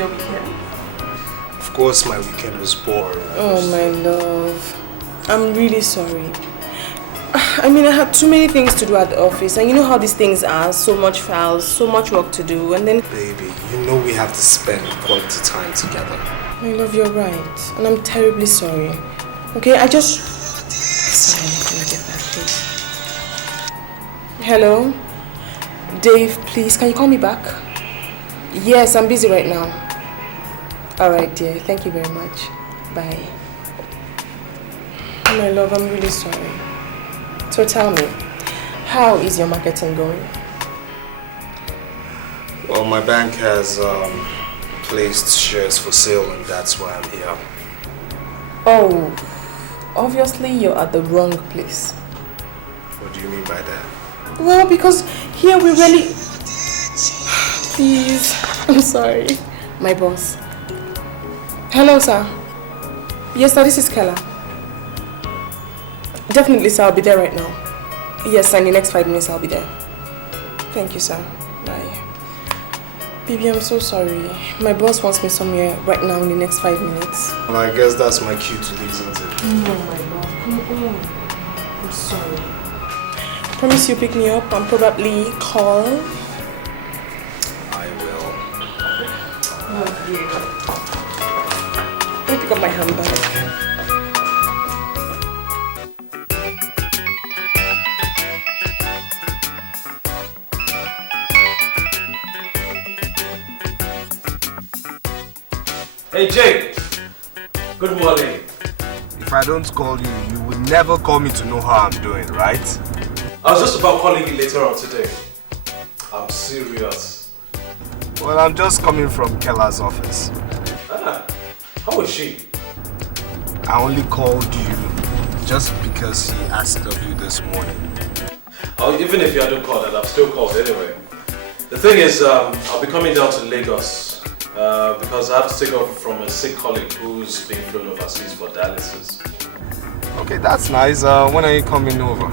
your weekend? Of course my weekend was boring. Oh my love. I'm really sorry. I mean, I had too many things to do at the office, and you know how these things are, so much files, so much work to do, and then... Baby, you know we have to spend quality time together. My love, you're right, and I'm terribly sorry. Okay, I just... Sorry, let me get that, please. Hello? Dave, please, can you call me back? Yes, I'm busy right now. Alright, dear, thank you very much. Bye. My love, I'm really sorry. So tell me, how is your marketing going? Well, my bank has placed shares for sale and that's why I'm here. Oh, obviously you're at the wrong place. What do you mean by that? Well, because here we really... Please, I'm sorry. My boss. Hello, sir. Yes, sir, this is Kella. Definitely, sir, I'll be there right now. Yes, in the next 5 minutes I'll be there. Thank you, sir. Bye. Baby, I'm so sorry. My boss wants me somewhere right now in the next 5 minutes. Well, I guess that's my cue to leave, isn't it? No, my love. Come on. I'm sorry. Promise you'll pick me up and probably call. I will. Love you. Let me pick up my handbag. Hey Jake, good morning. If I don't call you, you will never call me to know how I'm doing, right? I was just about calling you later on today. I'm serious. Well, I'm just coming from Kella's office. Ah, how is she? I only called you just because he asked of you this morning. Oh, even if you hadn't called, I'd have still called anyway. The thing is, I'll be coming down to Lagos. Because I have to take over from a sick colleague who's being flown overseas for dialysis. Okay, that's nice. When are you coming over?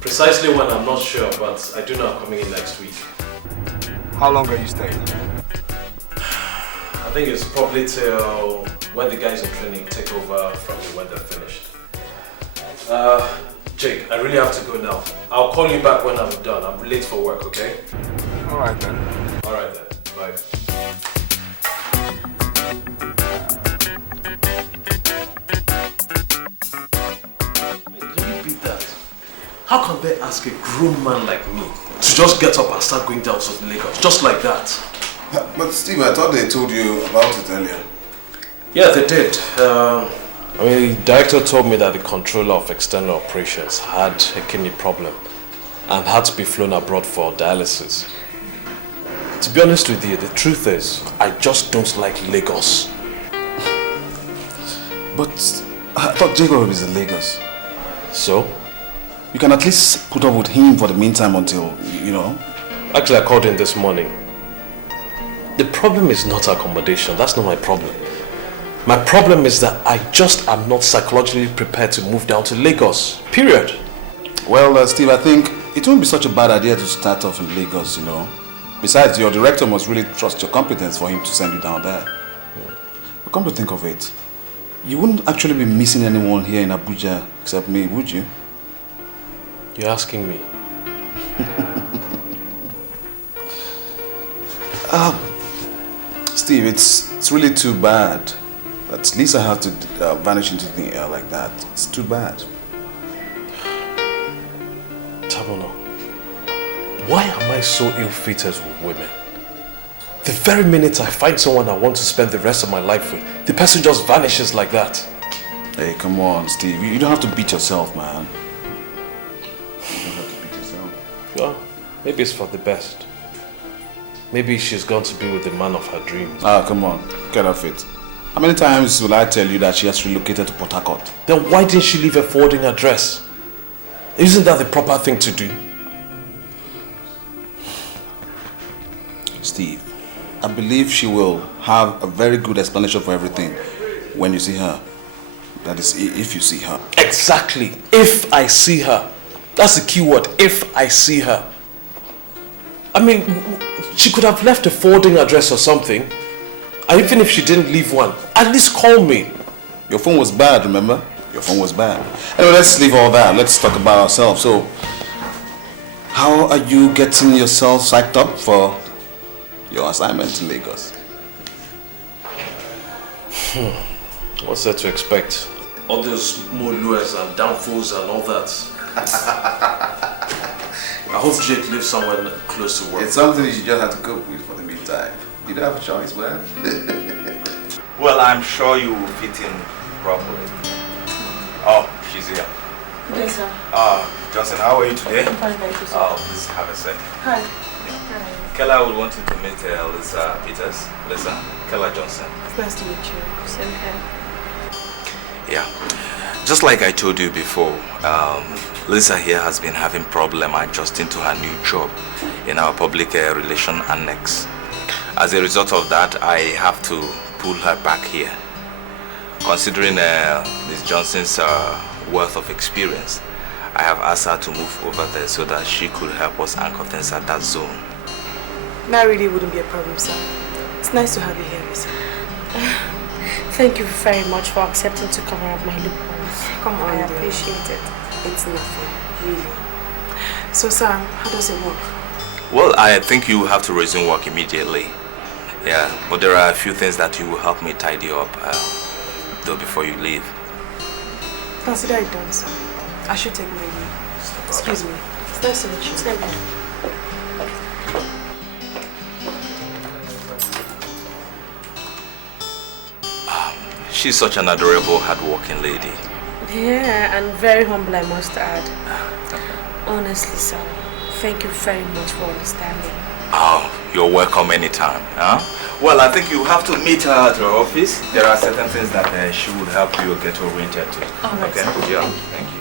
Precisely when I'm not sure, but I do know I'm coming in next week. How long are you staying? I think it's probably till when the guys in training take over from me when they're finished. Jake, I really have to go now. I'll call you back when I'm done. I'm late for work, okay? Alright then. Alright then. Bye. How can they ask a grown man like me to just get up and start going down to Lagos, just like that? But Steve, I thought they told you about it earlier. Yeah, they did. The director told me that the controller of external operations had a kidney problem and had to be flown abroad for dialysis. To be honest with you, the truth is, I just don't like Lagos. But I thought Jacob is in Lagos. So? You can at least put up with him for the meantime until, you know. Actually, I called him this morning. The problem is not accommodation. That's not my problem. My problem is that I just am not psychologically prepared to move down to Lagos. Period. Well, Steve, I think it won't be such a bad idea to start off in Lagos, you know. Besides, your director must really trust your competence for him to send you down there. But come to think of it, you wouldn't actually be missing anyone here in Abuja except me, would you? You're asking me? Steve, it's really too bad that Lisa had to vanish into the air like that. It's too bad. Tabono, why am I so ill-fated with women? The very minute I find someone I want to spend the rest of my life with, the person just vanishes like that. Hey, come on, Steve. You don't have to beat yourself, man. You don't have to beat yourself. Well, maybe it's for the best. Maybe she's gone to be with the man of her dreams. Ah, come on. Get off it. How many times will I tell you that she has relocated to Port Harcourt? Then why didn't she leave a forwarding address? Isn't that the proper thing to do? Steve, I believe she will have a very good explanation for everything when you see her. That is, if you see her. Exactly. If I see her. That's the key word. If I see her. I mean, she could have left a forwarding address or something. And even if she didn't leave one, at least call me. Your phone was bad, remember? Your phone was bad. Anyway, let's leave all that. Let's talk about ourselves. So, how are you getting yourself psyched up for your assignment in Lagos? What's there to expect? All those molues and downfalls and all that. I hope Jake lives somewhere close to work. It's something you just have to cope with for the meantime. You don't have a choice, man. Well, I'm sure you will fit in properly. Oh, she's here. Yes, sir. Johnson, how are you today? I'm fine, thank you, sir. Please have a seat. Hi. Kella would want you to meet Lisa Peters. Lisa, Kella Johnson. It's nice to meet you. Same here. Yeah. Just like I told you before, Lisa here has been having problem adjusting to her new job in our public relation annex. As a result of that, I have to pull her back here. Considering Ms. Johnson's worth of experience, I have asked her to move over there so that she could help us anchor things at that zone. That really wouldn't be a problem, sir. It's nice to have you here, Lisa. Thank you very much for accepting to cover up my loopholes. Come on, I dear. appreciate it. It's nothing, really. So, Sam, how does it work? Well, I think you have to resume work immediately. Yeah, but there are a few things that you will help me tidy up though before you leave. Consider it done, sir. I should take my leave. Excuse me. It's nice to meet you. Same here. She's such an adorable, hardworking lady. Yeah, and very humble, I must add. Honestly, sir, thank you very much for understanding. Oh, you're welcome anytime. Huh? Well, I think you have to meet her at her office. There are certain things that she will help you get oriented to. All right, okay? sir. Yeah, thank you.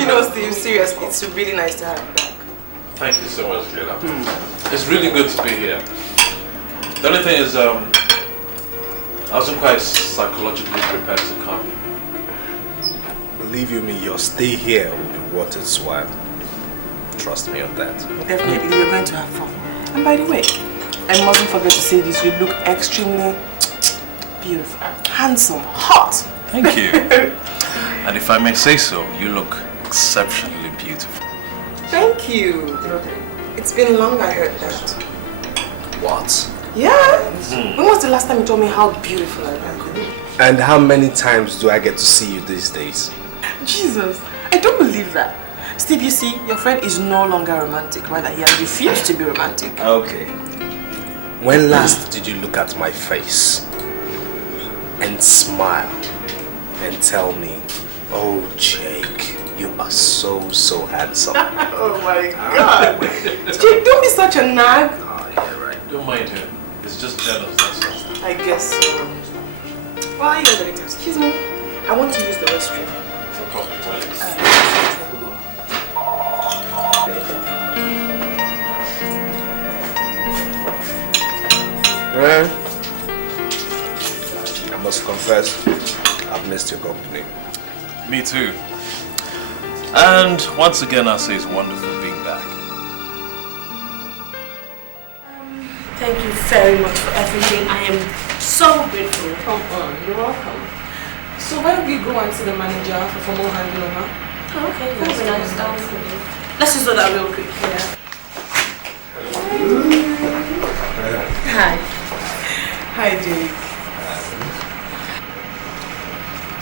You know, Steve, seriously, it's really nice to have you back. Thank you so much, Jada. It's really good to be here. The only thing is, I wasn't quite psychologically prepared to come. Believe you me, your stay here will be worth its while. Trust me on that. Definitely, we're going to have fun. And by the way, I mustn't forget to say this, you look extremely beautiful, handsome, hot. Thank you. And if I may say so, you look exceptionally beautiful. Thank you. It's been long I heard that. What? Yeah? When was the last time you told me how beautiful I look? And how many times do I get to see you these days? Jesus, I don't believe that. Steve, you see, your friend is no longer romantic. Rather, he has refused to be romantic. Okay. When last did you look at my face and smile and tell me, oh Jake, you are so handsome? Oh my God. Jake, don't be such a nag. Oh, yeah, right. Don't mind him. It's just jealous, that's all. I guess so. Why are you guys ready? Excuse me. I want to use the restroom. No problem. Well, I must confess, I've missed your company. Me too. And once again, I say it's wonderful being back. Thank you very much for everything. I am so grateful. Come on, you're welcome. So why don't we go and see the manager for formal handover? Oh, okay, that's nice. Let's just do that real quick. Yeah. Hi. Hi, Jake.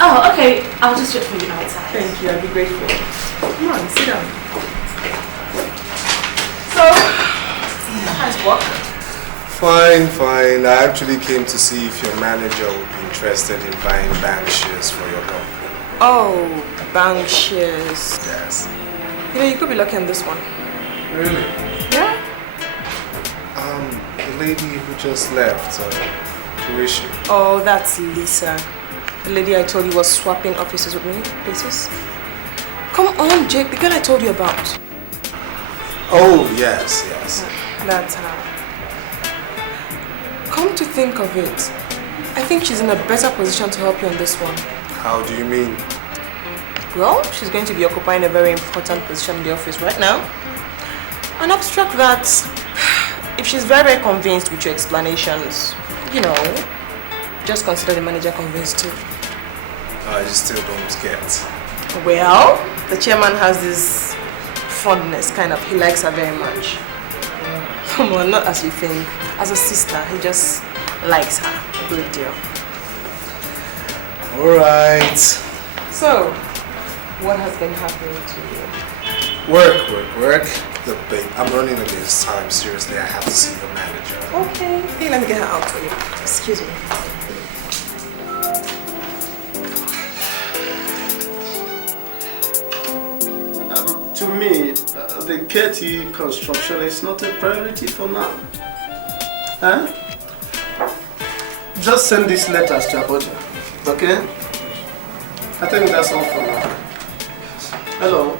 Oh, okay. I'll just wait for you outside. Thank you, I'd be grateful. Come on, sit down. So, how's work? Fine. I actually came to see if your manager would be interested in buying bank shares for your company. Oh, bank shares. Yes. You know, you could be lucky on this one. Really? Yeah? The lady who just left, who is she? Oh, that's Lisa. The lady I told you was swapping offices with me, places. Come on, Jake, the girl I told you about. Oh, yes. That's her. Come to think of it, I think she's in a better position to help you on this one. How do you mean? Well, she's going to be occupying a very important position in the office right now. And abstract that, if she's very, very convinced with your explanations, you know, just consider the manager convinced too. I just still don't get. Well, the chairman has this fondness, kind of. He likes her very much. Well, not as you think. As a sister, he just likes her a good deal. Alright. So, what has been happening to you? Work. Look, babe, I'm running against time. Seriously, I have to see the manager. Okay. Hey, let me get her out for you. Excuse me. To me, the KT construction is not a priority for now. Huh? Just send these letters to Abuja, okay? I think that's all for now. Hello?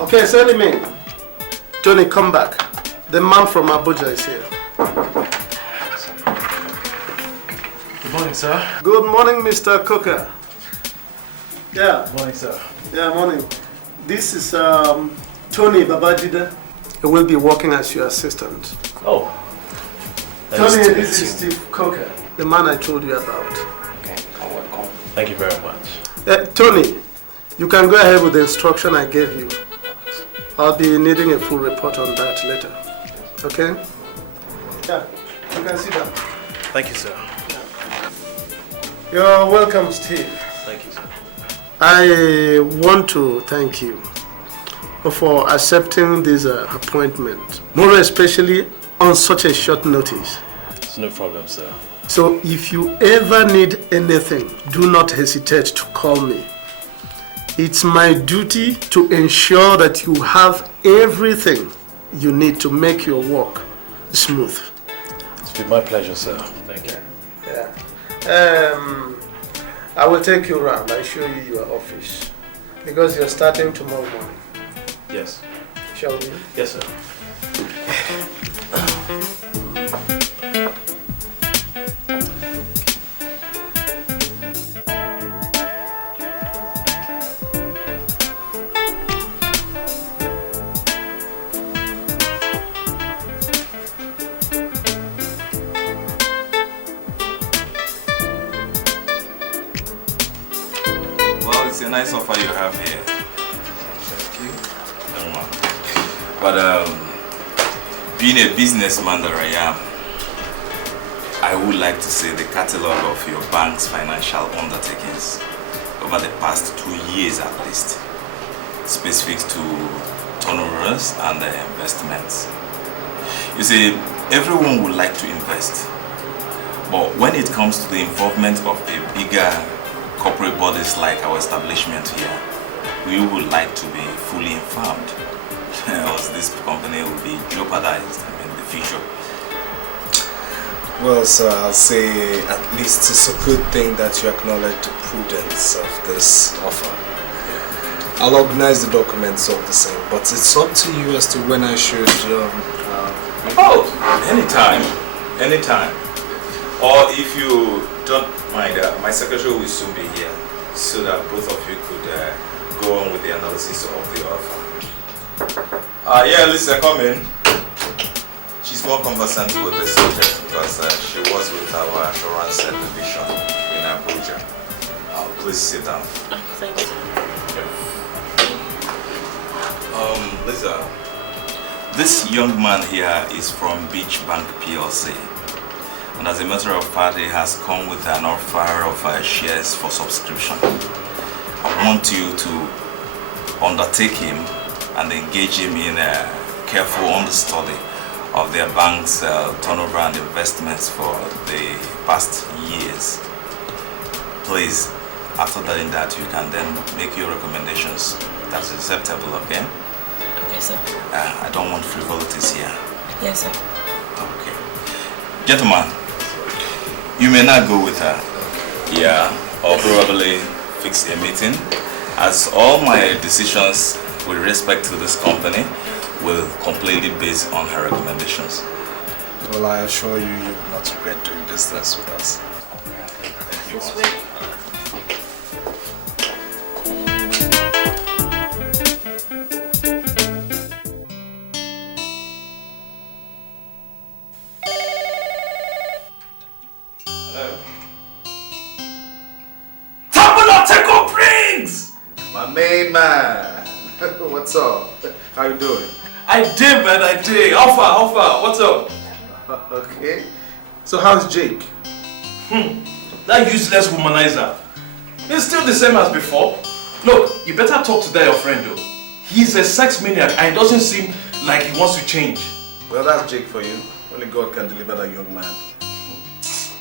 Okay, send him in. Tony, come back. The man from Abuja is here. Good morning, sir. Good morning, Mr. Coker. Yeah. Good morning, sir. Yeah, morning. This is Tony Babajide. He will be working as your assistant. Oh. Tony, this is Steve Coker, the man I told you about. Okay, welcome. Thank you very much. Tony, you can go ahead with the instruction I gave you. I'll be needing a full report on that later. Okay? Yeah, you can sit down. Thank you, sir. You're welcome, Steve. Thank you, sir. I want to thank you for accepting this appointment, more especially on such a short notice. It's no problem, sir. So if you ever need anything, do not hesitate to call me. It's my duty to ensure that you have everything you need to make your work smooth. It's been my pleasure, sir. Thank you. Yeah. I will take you around and show you your office because you're starting tomorrow morning. Yes. Shall we? Yes, sir. It's a nice offer you have here. Thank you. But being a businessman that I am, I would like to say the catalogue of your bank's financial undertakings over the past 2 years at least, specific to turnovers and investments. You see, everyone would like to invest, but when it comes to the involvement of a bigger corporate bodies like our establishment here, we would like to be fully informed, else this company will be jeopardized in the future. Well, sir, I'll say at least it's a good thing that you acknowledge the prudence of this offer. I'll organize the documents of the same, but it's up to you as to when I should... Oh, anytime. Or if you don't mind, my secretary will soon be here, so that both of you could go on with the analysis of the offer. Yeah, Lisa, come in. She's more conversant with the subject because she was with our assurance division in Abuja. Please sit down. Thank you. Lisa, this young man here is from Beach Bank PLC. And as a matter of fact, he has come with an offer of shares for subscription. I want you to undertake him and engage him in a careful understudy of their bank's turnover and investments for the past years. Please, after doing that, you can then make your recommendations. That's acceptable, okay? Okay, sir. I don't want frivolities here. Yes, sir. Okay. Gentlemen, you may not go with her. Yeah, or probably fix a meeting, as all my decisions with respect to this company will completely based on her recommendations. Well, I assure you, you will not regret doing business with us. This way. What's up? How you doing? I did, man, I did. How far? What's up? Okay. So how's Jake? That useless womanizer. He's still the same as before. Look, you better talk to that your friend though. He's a sex maniac and it doesn't seem like he wants to change. Well, that's Jake for you. Only God can deliver that young man.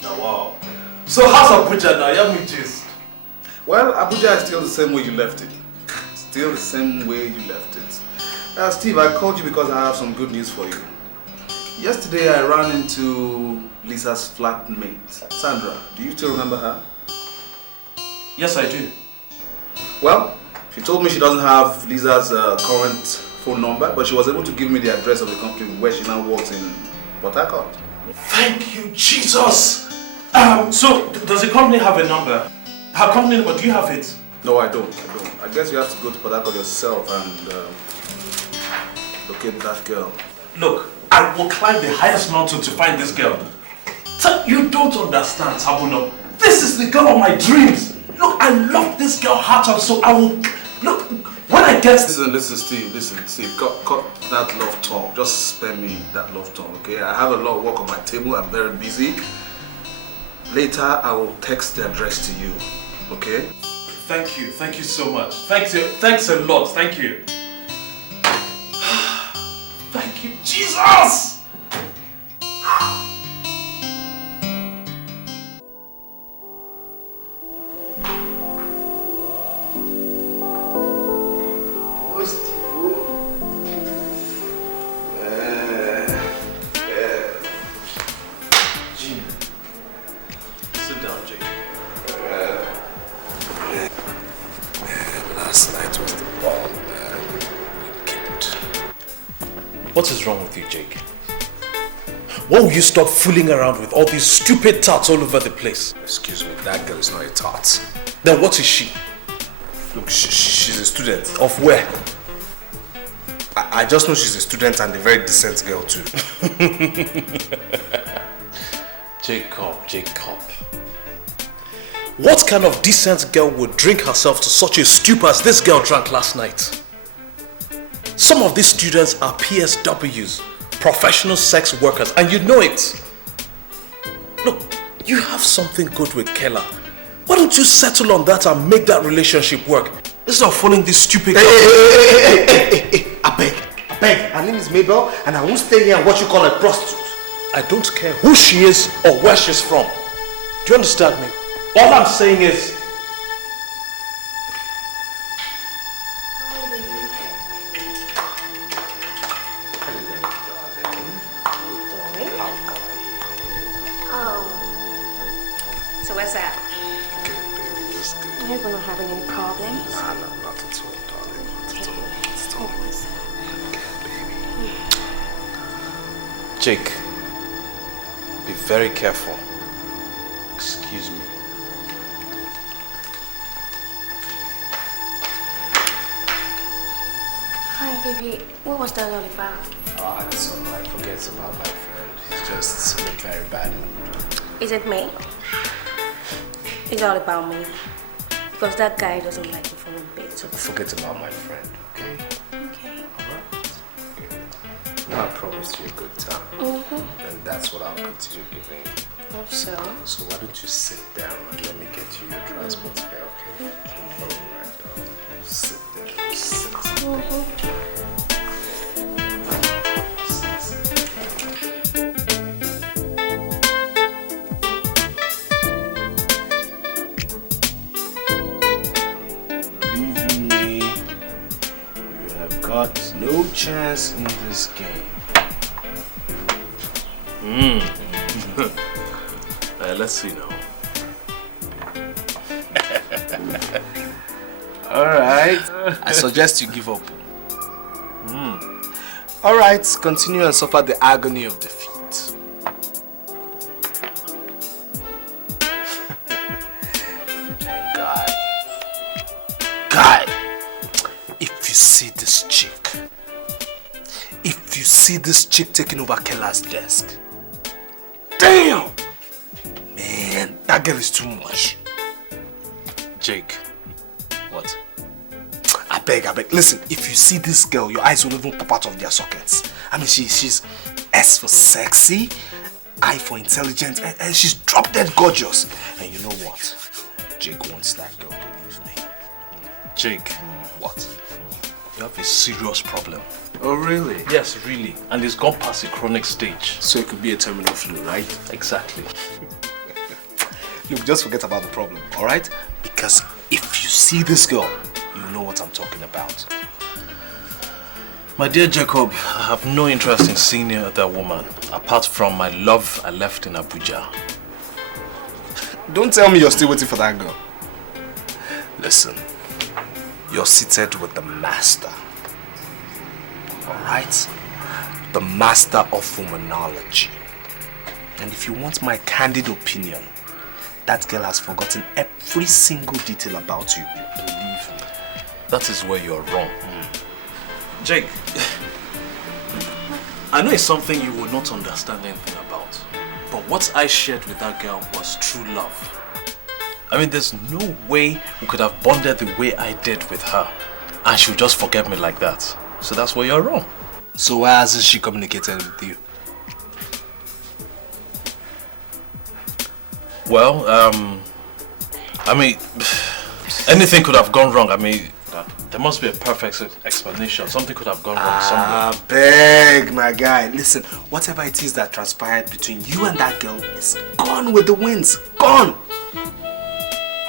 Oh, wow. So how's Abuja now? Help me gist. Well, Abuja is still the same way you left it. Still the same way you left it. Steve, I called you because I have some good news for you. Yesterday I ran into Lisa's flatmate, Sandra. Do you still remember her? Yes, I do. Well, she told me she doesn't have Lisa's current phone number, but she was able to give me the address of the company where she now works in Port Harcourt. Thank you, Jesus! So, does the company have a number? Her company number, do you have it? No, I don't. I guess you have to go to Port Harcourt yourself and locate that girl. Look, I will climb the highest mountain to find this girl. So you don't understand, Sabuno. This is the girl of my dreams. Look, I love this girl heart and soul. I will... Look, when I get... Listen, Steve. Cut that love talk. Just spare me that love talk, okay? I have a lot of work on my table. I'm very busy. Later, I will text the address to you, okay? Thank you so much. Thanks a lot, thank you. Thank you, Jesus! What is wrong with you, Jake? Why will you stop fooling around with all these stupid tarts all over the place? Excuse me, that girl is not a tart. Then what is she? Look, she's a student. Of where? I just know she's a student and a very decent girl too. Jacob. What kind of decent girl would drink herself to such a stupor as this girl drank last night? Some of these students are PSWs, professional sex workers, and you know it. Look, you have something good with Kella. Why don't you settle on that and make that relationship work? Instead of following this stupid... Hey, I beg. Her name is Mabel, and I won't stay here and watch you call her prostitute. I don't care who she is or where she's from. Do you understand me? All I'm saying is... So where's that? Good, baby, what's good? I hope we're not having any problems. Nah, no, not at all, darling. Not at all. Jake, be very careful. Excuse me. Hi, baby. What was that all about? Oh, it's alright. Forget about my friend. He's just in a very bad mood. Is it me? It's all about me. Because that guy doesn't like me for one bit. So forget about my friend, okay? Okay. Alright? Good. Now I promised you a good time. And that's what I'll continue giving you. Hope so. So why don't you sit down and let me get you your transport fare, okay? Alright, darling. Sit there. Sit. Got no chance in this game. Let's see now. Alright. I suggest you give up. Alright, continue and suffer the agony of defeat. Guy, if you see this chick taking over Kella's desk, damn! Man, that girl is too much. Jake. What? I beg. Listen, if you see this girl, your eyes will even pop out of their sockets. I mean, she's S for sexy, I for intelligent, and she's drop dead gorgeous. And you know what? Jake wants that girl to leave me. Jake. What? You have a serious problem. Oh, really? Yes, really. And it's gone past the chronic stage. So it could be a terminal flu, right? Exactly. Look, just forget about the problem, alright? Because if you see this girl, you know what I'm talking about. My dear Jacob, I have no interest in seeing any other woman, apart from my love I left in Abuja. Don't tell me you're still waiting for that girl. Listen, you're seated with the master. Alright? The master of womanology. And if you want my candid opinion, that girl has forgotten every single detail about you. Believe me. That is where you're wrong. Jake, I know it's something you will not understand anything about, but what I shared with that girl was true love. I mean, there's no way we could have bonded the way I did with her, and she would just forget me like that. So that's where you're wrong. So why hasn't she communicated with you? Well, I mean, anything could have gone wrong. I mean, there must be a perfect explanation. Something could have gone wrong somewhere. Beg, my guy. Listen, whatever it is that transpired between you and that girl is gone with the winds. Gone!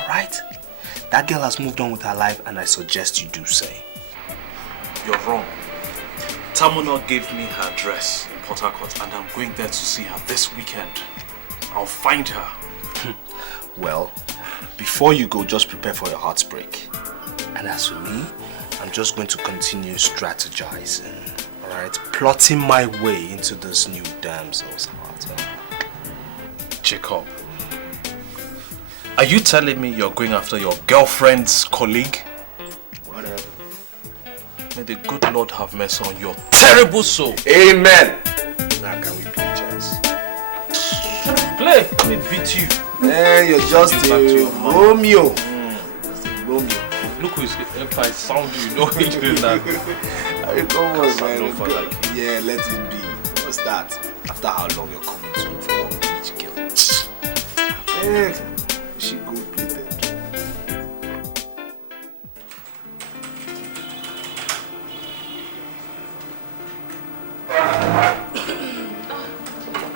Alright? That girl has moved on with her life, and I suggest you do say. You're wrong. Tamuna gave me her address in Port Harcourt, and I'm going there to see her this weekend. I'll find her. Well, before you go, just prepare for your heartbreak. And as for me, I'm just going to continue strategizing, alright? Plotting my way into this new damsel's heart. Jacob, are you telling me you're going after your girlfriend's colleague? Whatever. May the good Lord have mercy on your terrible soul. Amen. Now can we play chess? Play, let me beat you. Hey, you're just a Romeo. Just a Romeo. Look who's, if I sound you, know what you're doing that. Come on, man. Yeah, let it be. What's that? After how long you're coming to look for one beach girl? Hey, she good plated.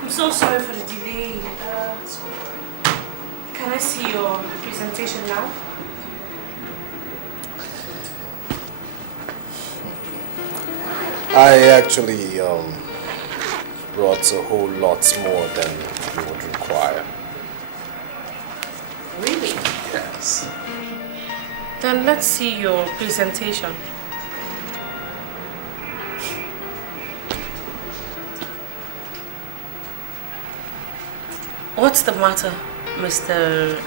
I'm so sorry for the delay. Can I see your presentation now? I actually brought a whole lot more than you would require. Really? Yes. Then let's see your presentation. What's the matter, Mr.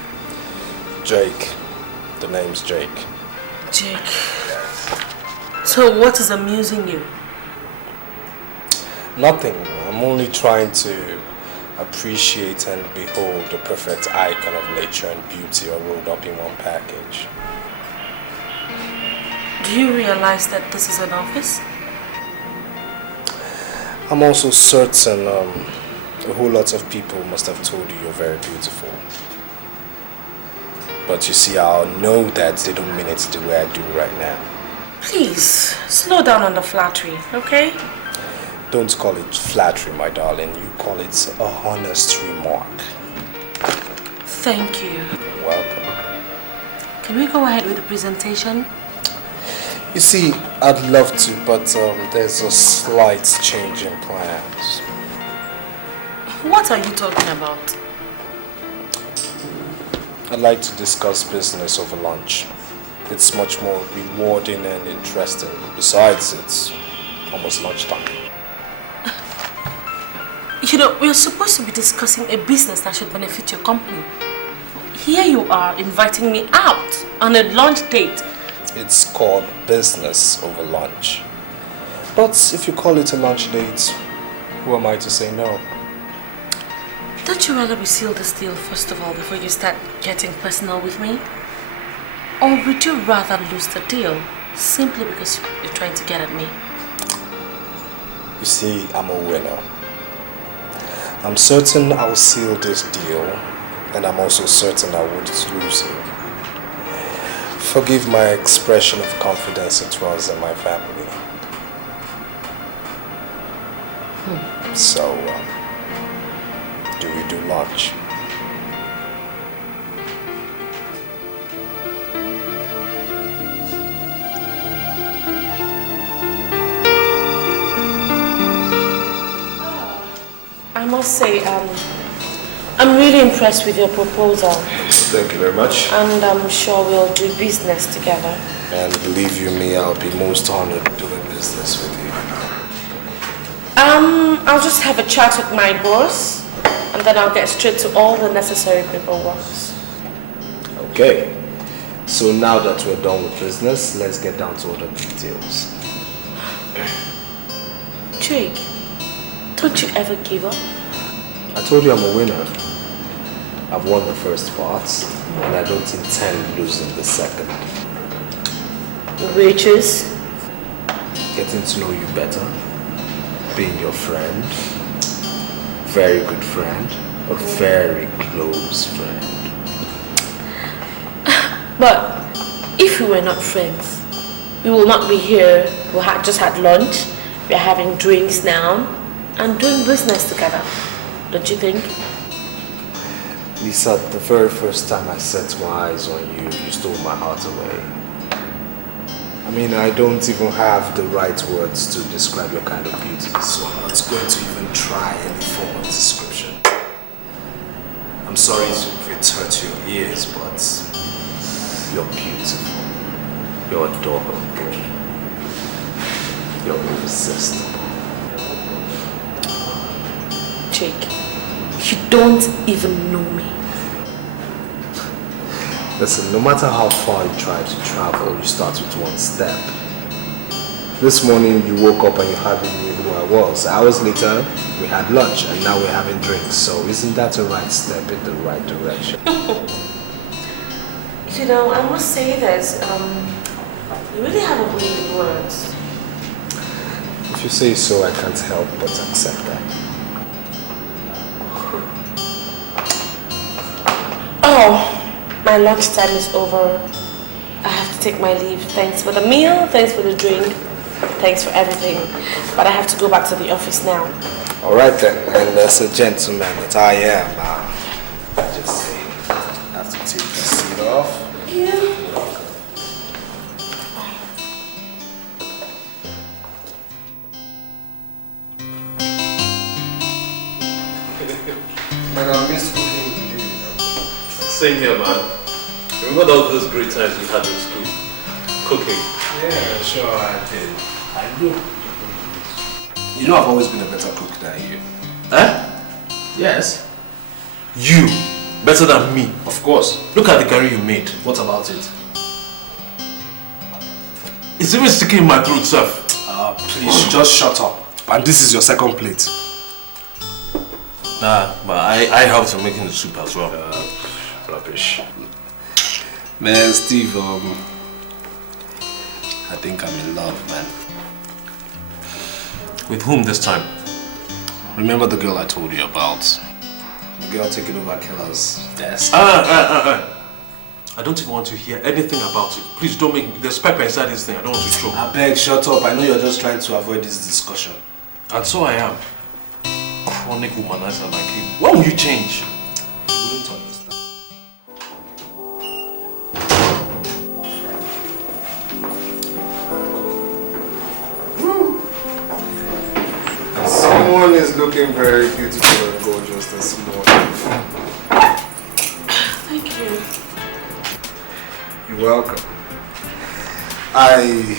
Jake. The name's Jake. Jake? So what is amusing you? Nothing. I'm only trying to appreciate and behold the perfect icon of nature and beauty all rolled up in one package. Do you realize that this is an office? I'm also certain a whole lot of people must have told you you're very beautiful. But you see, I'll know that they don't mean it the way I do right now. Please, slow down on the flattery, okay? Don't call it flattery, my darling. You call it a honest remark. Thank you. You're welcome. Can we go ahead with the presentation? You see, I'd love to, but there's a slight change in plans. What are you talking about? I'd like to discuss business over lunch. It's much more rewarding and interesting. Besides, it's almost lunchtime. You know, we're supposed to be discussing a business that should benefit your company. Here you are inviting me out on a lunch date. It's called business over lunch. But if you call it a lunch date, who am I to say no? Don't you rather we seal this deal first of all before you start getting personal with me? Or would you rather lose the deal simply because you're trying to get at me. You see, I'm a winner. I'm certain I'll seal this deal, and I'm also certain I wouldn't lose you. Forgive my expression of confidence it was in my family. So, do we do lunch? I must say, I'm really impressed with your proposal. Thank you very much. And I'm sure we'll do business together. And believe you me, I'll be most honored doing business with you. I'll just have a chat with my boss, and then I'll get straight to all the necessary paperwork. Okay. So now that we're done with business, let's get down to other details. Jake, don't you ever give up? I told you I'm a winner. I've won the first part, and I don't intend losing the second. Which is? Getting to know you better, being your friend, very good friend, a very close friend. But if we were not friends, we will not be here. We just had lunch, we're having drinks now, and doing business together. Don't you think? Lisa, the very first time I set my eyes on you, you stole my heart away. I mean, I don't even have the right words to describe your kind of beauty, so I'm not going to even try any form of description. I'm sorry if it's hurt your ears, but you're beautiful. You're adorable. You're irresistible. Jake, you don't even know me. Listen, no matter how far you try to travel, you start with one step. This morning you woke up and you hardly knew who I was. Hours later, we had lunch and now we're having drinks. So isn't that a right step in the right direction? You know, I must say this, you really have a way with words. If you say so, I can't help but accept that. Oh, my lunchtime is over. I have to take my leave. Thanks for the meal, thanks for the drink, thanks for everything. But I have to go back to the office now. All right then, and as a gentleman that I am, I just say, I have to take the seat off. Yeah. Man, I miss cooking with you. Same here, man. Remember all those great times we had in school? Cooking. Yeah, sure I did. I do. You know I've always been a better cook than you. Eh? Yes. You? Better than me? Of course. Look at the curry you made. What about it? It's even sticking in my throat, sir. Please, just shut up. And this is your second plate. Nah, but I helped in making the soup as well. Rubbish. Man, Steve, I think I'm in love, man. With whom this time? Remember the girl I told you about? The girl taking over Keller's desk? I don't even want to hear anything about it. Please don't make me... There's pepper inside this thing. I don't want to choke. I beg, shut up. I know you're just trying to avoid this discussion. And so I am. Chronic womanizer like you. When will you change? You wouldn't understand. Someone is looking very beautiful and gorgeous this morning. Thank you. You're welcome. I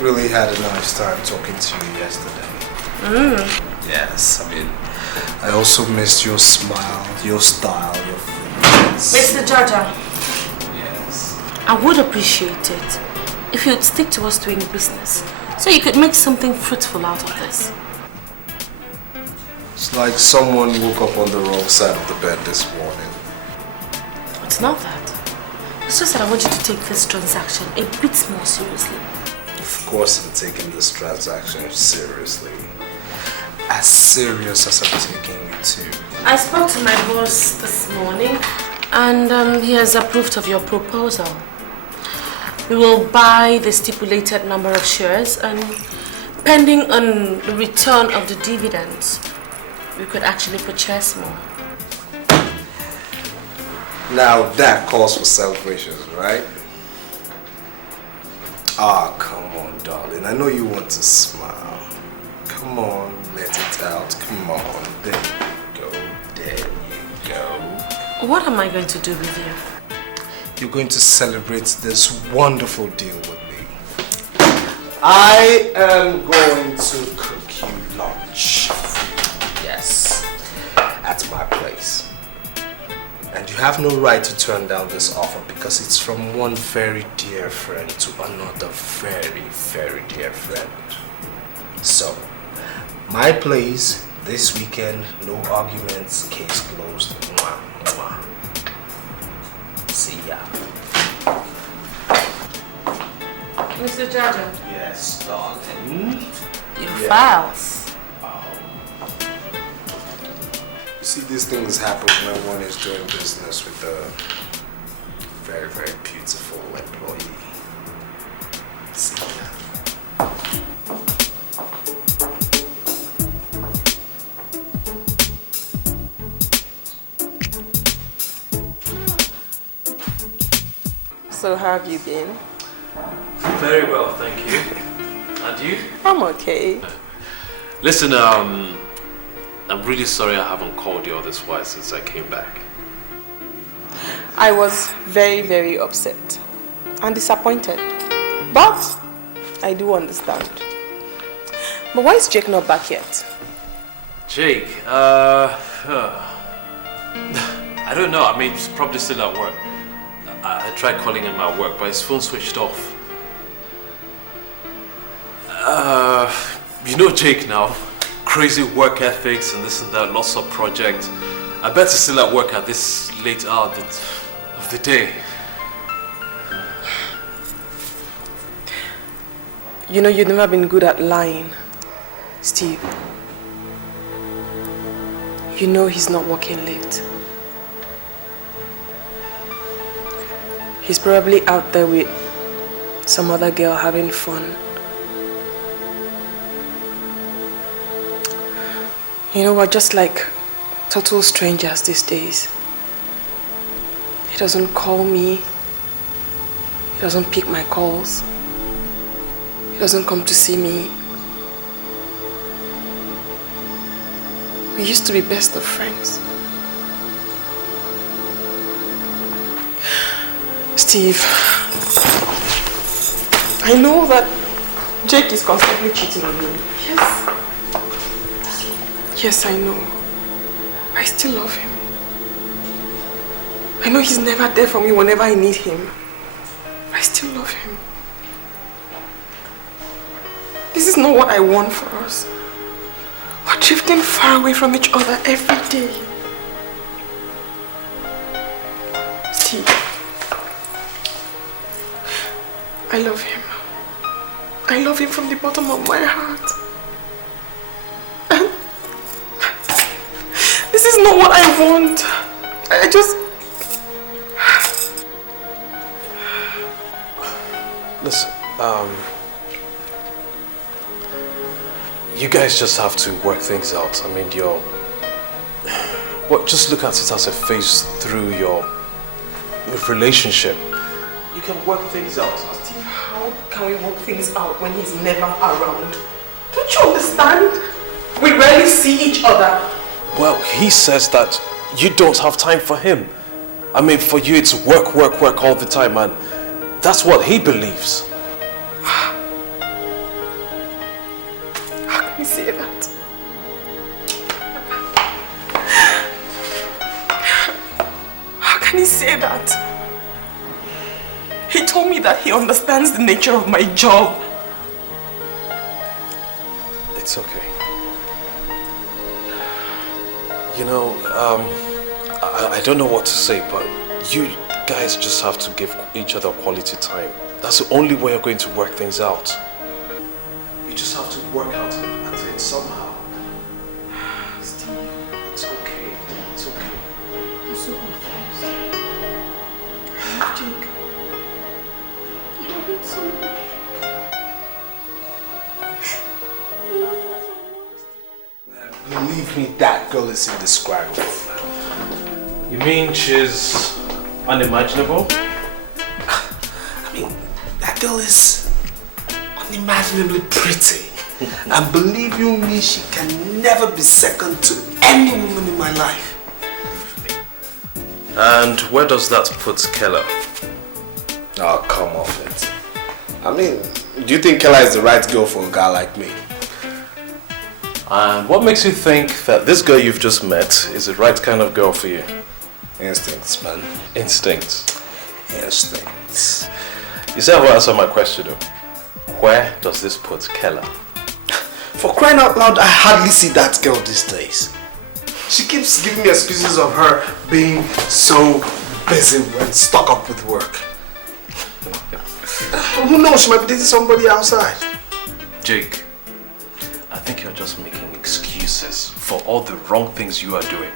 really had a nice time talking to you yesterday. Yes, I mean, I also missed your smile, your style, your friends. Mr. Jaja, Yes. I would appreciate it if you'd stick to us doing business so you could make something fruitful out of this. It's like someone woke up on the wrong side of the bed this morning. It's not that. It's just that I want you to take this transaction a bit more seriously. Of course I'm taking this transaction seriously. As serious as I'm taking you too. I spoke to my boss this morning and he has approved of your proposal. We will buy the stipulated number of shares and pending on the return of the dividends, we could actually purchase more. Now that calls for celebrations, right? Ah, come on, darling. I know you want to smile. Come on, let it out. Come on. There you go. There you go. What am I going to do with you? You're going to celebrate this wonderful deal with me. I am going to cook you lunch. Yes. At my place. And you have no right to turn down this offer because it's from one very dear friend to another very, very dear friend. So, my place this weekend, no arguments, case closed. Mwah, mwah. See ya. Mr. Jaja? Yes, darling. Your files. You see, these things happen when one is doing business with a very, very beautiful employee. See ya. So how have you been? Very well, thank you. And you? I'm okay. Listen, I'm really sorry I haven't called you all this while since I came back. I was very, very upset and disappointed. But I do understand. But why is Jake not back yet? Jake, I don't know. I mean, he's probably still at work. I tried calling him at work, but his phone switched off. You know Jake now. Crazy work ethics and this and that, lots of projects. I bet he's still at work at this late hour of the day. You know, you've never been good at lying, Steve. You know he's not working late. He's probably out there with some other girl having fun. You know, we're just like total strangers these days. He doesn't call me. He doesn't pick my calls. He doesn't come to see me. We used to be best of friends. Steve, I know that Jake is constantly cheating on me. Yes. Yes, I know. I still love him. I know he's never there for me whenever I need him. I still love him. This is not what I want for us. We're drifting far away from each other every day. Steve, I love him. I love him from the bottom of my heart. And this is not what I want. I just... Listen, you guys just have to work things out. I mean, just look at it as a phase through your relationship. You can work things out. Steve, how can we work things out when he's never around? Don't you understand? We rarely see each other. Well, he says that you don't have time for him. I mean, for you it's work, work, work all the time, man. That's what he believes. How can you say that? How can he say that? He told me that he understands the nature of my job. It's okay. You know, I don't know what to say, but you guys just have to give each other quality time. That's the only way you're going to work things out. You just have to work out at it somehow. Steve, It's okay. It's okay. I'm so confused. I love Jake. I love him so much. I love him so much. Believe me, that girl is indescribable. You mean she's unimaginable? I mean, that girl is unimaginably pretty. And believe you me, she can never be second to any woman in my life. And where does that put Keller? Oh, come off it. I mean, do you think Keller is the right girl for a guy like me? And what makes you think that this girl you've just met is the right kind of girl for you? Instincts, man. Instincts. Instincts. You said I will answer my question though. Where does this put Keller? For crying out loud, I hardly see that girl these days. She keeps giving me excuses of her being so busy and stuck up with work. Who knows, she might be dating somebody outside. Jake, I think you're just making excuses for all the wrong things you are doing.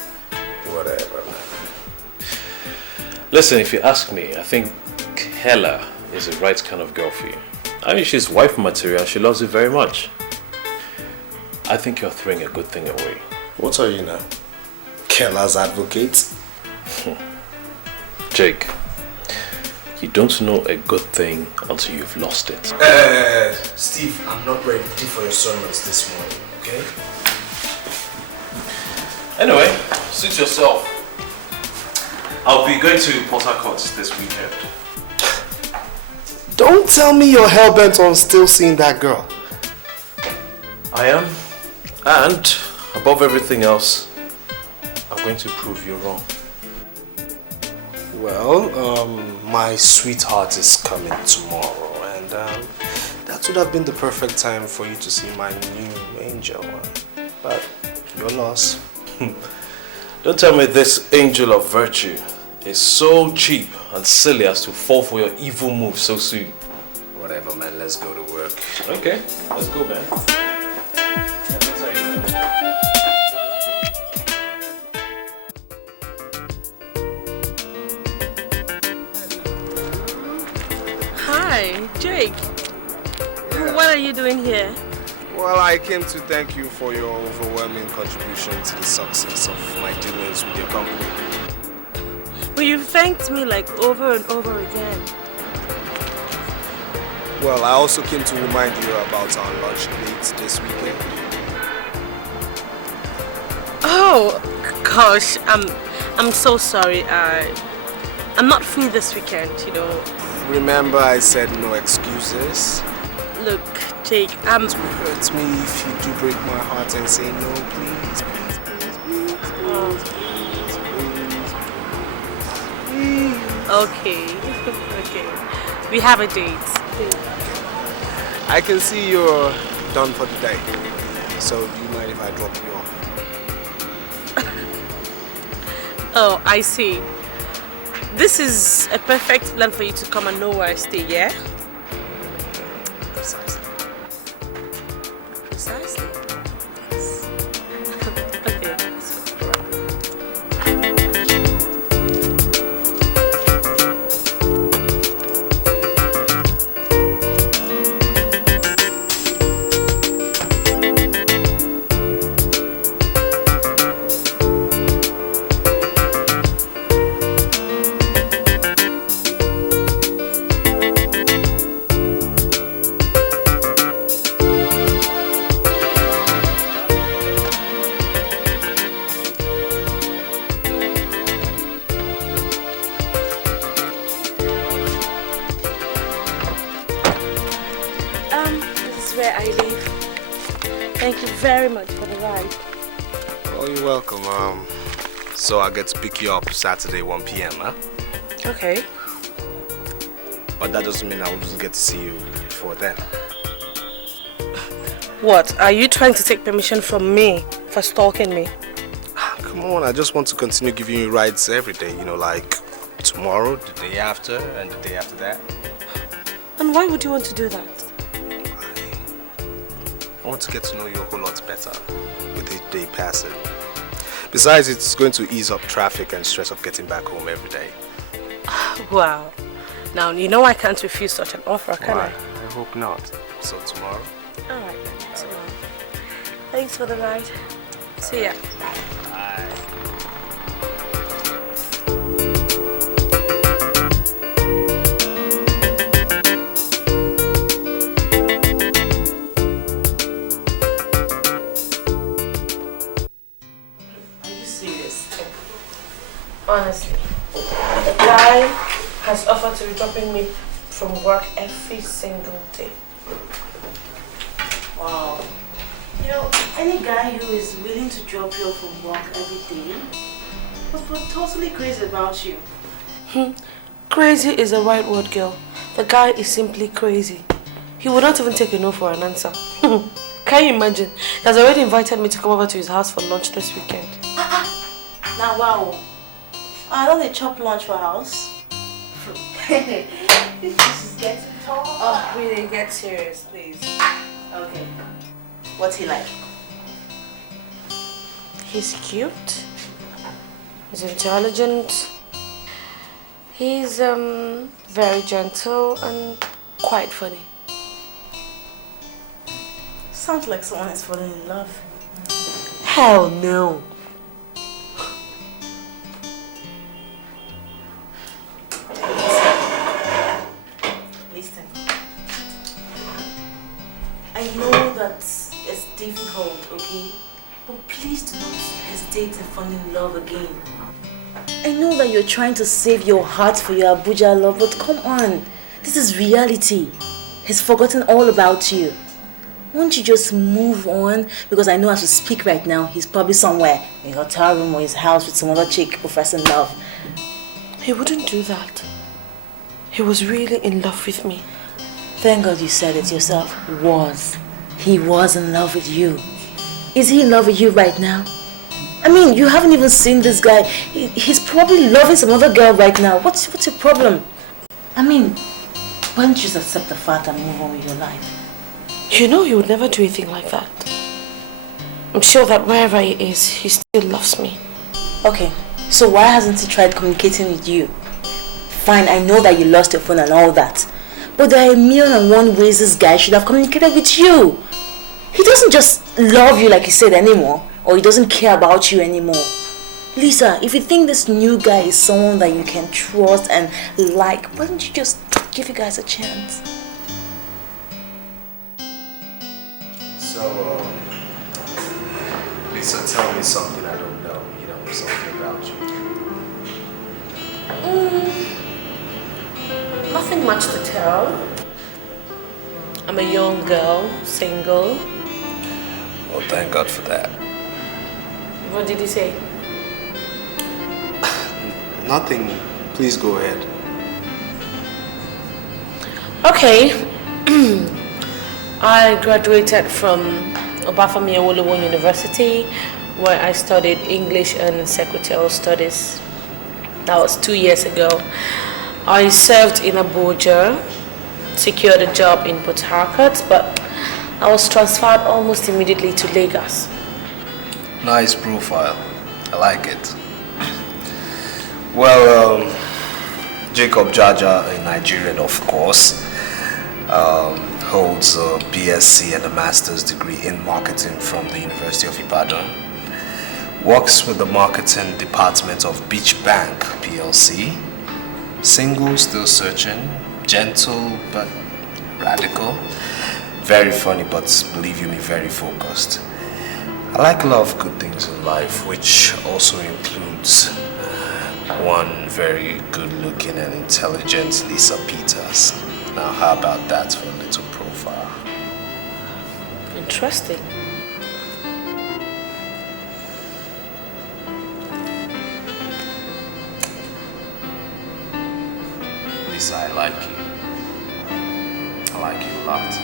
Whatever, man. Listen, if you ask me, I think Keller is the right kind of girl for you. I mean, she's wife material and she loves you very much. I think you're throwing a good thing away. What are you now? Keller's advocate? Jake, you don't know a good thing until you've lost it. Steve, I'm not ready for your sermons this morning, okay? Anyway, suit yourself. I'll be going to Port Harcourt this weekend. Don't tell me you're hell-bent on still seeing that girl. I am. And, above everything else, I'm going to prove you wrong. Well, my sweetheart is coming tomorrow, and that would have been the perfect time for you to see my new angel. But your loss. Don't tell me this angel of virtue is so cheap and silly as to fall for your evil moves so soon. Whatever, man. Let's go to work. Okay, let's go, man. Hi, Jake. What are you doing here? Well, I came to thank you for your overwhelming contribution to the success of my dealings with your company. Well, you've thanked me like over and over again. Well, I also came to remind you about our lunch dates this weekend. Oh, gosh, I'm so sorry. I'm not free this weekend, you know. Remember, I said no excuses. Look, Jake, It hurts me if you do break my heart and say no, please, please, please, please, please. Okay, okay. We have a date. I can see you're done for the day. So, do you mind if I drop you off? Oh, I see. This is a perfect plan for you to come and know where I stay, yeah? Precisely. Precisely. Okay. This is where I live. Thank you very much for the ride. Oh, you're welcome. So I get to pick you up Saturday 1 p.m., huh? Okay. But that doesn't mean I will just get to see you before then. What? Are you trying to take permission from me for stalking me? Come on, I just want to continue giving you rides every day, you know, like tomorrow, the day after, and the day after that. And why would you want to do that? want to get to know you a whole lot better with each day passing. Besides, it's going to ease up traffic and stress of getting back home every day. Wow. Now, you know I can't refuse such an offer, can I? I hope not. So tomorrow? Alright, tomorrow. Thanks for the ride. See ya. Bye. Honestly, the guy has offered to be dropping me from work every single day. Wow. You know, any guy who is willing to drop you off from work every day would be totally crazy about you. Crazy is the right word, girl. The guy is simply crazy. He would not even take a no for an answer. Can you imagine? He has already invited me to come over to his house for lunch this weekend. Now, wow. I don't need chop lunch for house. This is getting tall. Oh, really? Get serious, please. Okay. What's he like? He's cute. He's intelligent. He's very gentle and quite funny. Sounds like someone is falling in love. Hell no. Listen. I know that it's difficult, okay? But please do not hesitate to fall in love again. I know that you're trying to save your heart for your Abuja love, but come on. This is reality. He's forgotten all about you. Won't you just move on? Because I know as we speak right now, he's probably somewhere in a hotel room or his house with some other chick professing love. He wouldn't do that. He was really in love with me. Thank God you said it yourself. He was in love with you. Is he in love with you right now? I mean, you haven't even seen this guy. He's probably loving some other girl right now. What's your problem? I mean, why don't you just accept the fact and move on with your life? You know he would never do anything like that. I'm sure that wherever he is, he still loves me. Okay, so why hasn't he tried communicating with you? Fine, I know that you lost your phone and all that. But there are 1,000,001 ways this guy should have communicated with you. He doesn't just love you like he said anymore. Or he doesn't care about you anymore. Lisa, if you think this new guy is someone that you can trust and like, why don't you just give you guys a chance? So, Lisa, tell me something I don't know, something about you. Nothing much to tell. I'm a young girl, single. Well, thank God for that. What did he say? Nothing. Please go ahead. Okay. I graduated from Obafemi Awolowo University, where I studied English and Secretarial Studies. That was 2 years ago. I served in Abuja, secured a job in Port Harcourt, but I was transferred almost immediately to Lagos. Nice profile. I like it. Well, Jacob Jaja, a Nigerian, of course, holds a BSc and a master's degree in marketing from the University of Ibadan. Works with the marketing department of Beach Bank PLC. Single, still searching. Gentle but radical. Very funny, but believe you me, very focused. I like a lot of good things in life, which also includes one very good-looking and intelligent Lisa Peters. Now, how about that for a little profile? Interesting. Lisa, I like you. I like you a lot.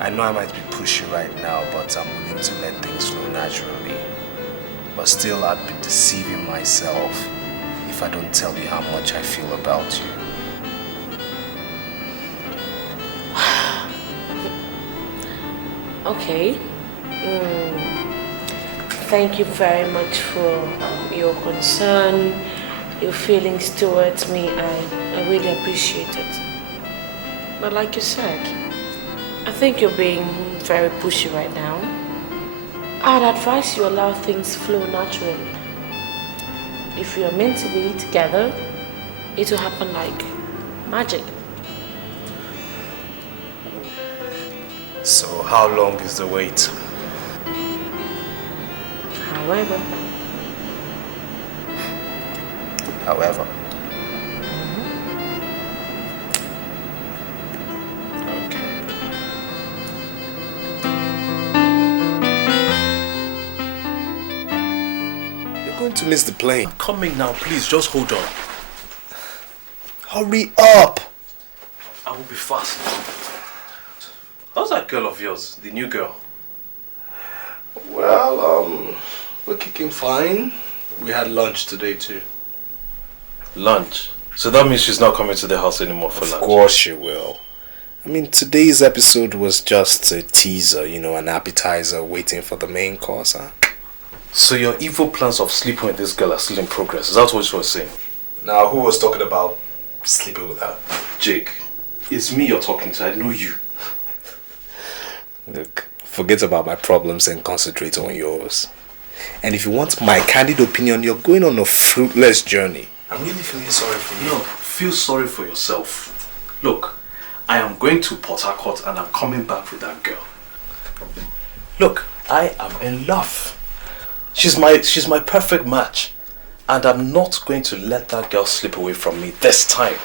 I know I might be pushy right now, but I'm willing to let things flow naturally. But still, I'd be deceiving myself if I don't tell you how much I feel about you. Okay. Thank you very much for your concern, your feelings towards me. I really appreciate it. But like you said, I think you're being very pushy right now. I'd advise you allow things flow naturally. If you're meant to be together, it will happen like magic. So how long is the wait? However. You're going to miss the plane. I'm coming now, please, just hold on. Hurry up! I will be fast. How's that girl of yours, the new girl? Well, we're kicking fine. We had lunch today too. Lunch? So that means she's not coming to the house anymore for lunch? Of course she will. I mean, today's episode was just a teaser, you know, an appetizer waiting for the main course, huh? So your evil plans of sleeping with this girl are still in progress, is that what you were saying? Now, who was talking about sleeping with her? Jake, it's me you're talking to, I know you. Look, forget about my problems and concentrate on yours. And if you want my candid opinion, you're going on a fruitless journey. I'm really feeling sorry for you. No, feel sorry for yourself. Look, I am going to Port Harcourt and I'm coming back with that girl. Look, I am in love. She's my perfect match. And I'm not going to let that girl slip away from me this time.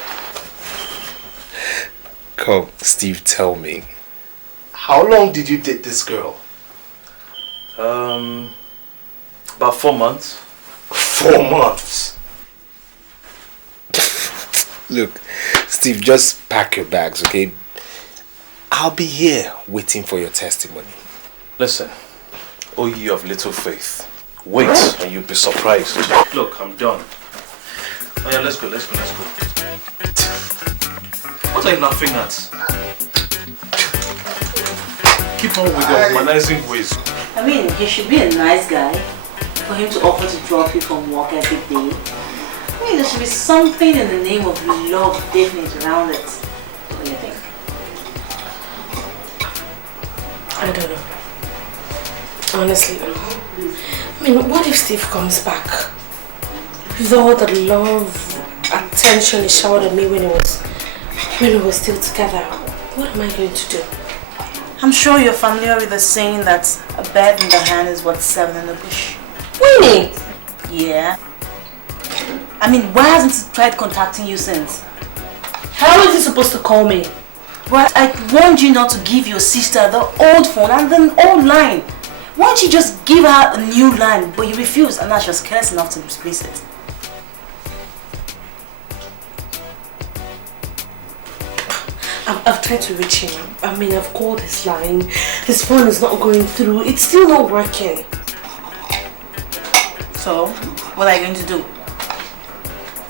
Come, Steve, tell me. How long did you date this girl? About 4 months. 4 months? Look, Steve, just pack your bags, okay? I'll be here waiting for your testimony. Listen, O ye of little faith, wait and you'll be surprised. Look, I'm done. Oh yeah, let's go. What are you laughing at? Keep on with your humanizing ways. I mean, he should be a nice guy for him to offer to drop you from work every day. I mean, there should be something in the name of love definite around it. What do you think? I don't know. Honestly, I mean, what if Steve comes back with all the love, attention he showered at me when we were still together? What am I going to do? I'm sure you're familiar with the saying that a bird in the hand is worth 7 in the bush. Winnie! Yeah. I mean, why hasn't he tried contacting you since? How is he supposed to call me? Well, I warned you not to give your sister the old phone and the old line. Why don't you just give her a new line? But you refuse, and now she's careless enough to misplace it. I've tried to reach him. I mean, I've called his line. His phone is not going through. It's still not working. So, what are you going to do?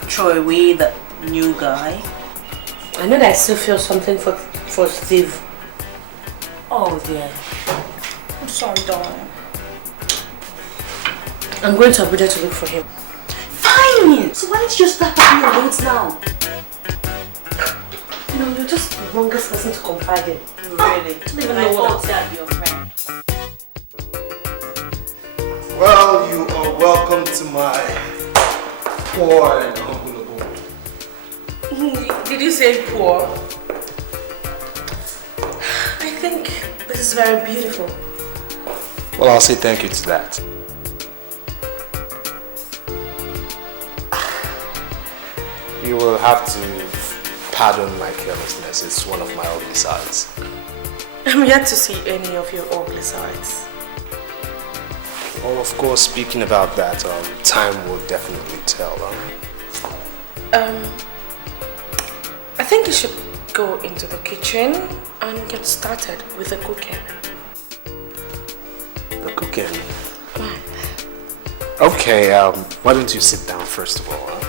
Throw away the new guy? I know that I still feel something for Steve. Oh dear. I'm sorry, darling. I'm going to Abuja to look for him. Fine! So why don't you just start packing your loads now? You know, you're just the wrongest person to confide in. Really? Even I know thought what that'd be your friend. Well, you are welcome to my poor and humble abode. Did you say poor? I think this is very beautiful. Well, I'll say thank you to that. You will have to pardon my carelessness. It's one of my ugly sides. I'm yet to see any of your ugly sides. Well, of course, speaking about that, time will definitely tell. I think you should go into the kitchen and get started with the cooking. The cooking? Okay, why don't you sit down first of all, huh?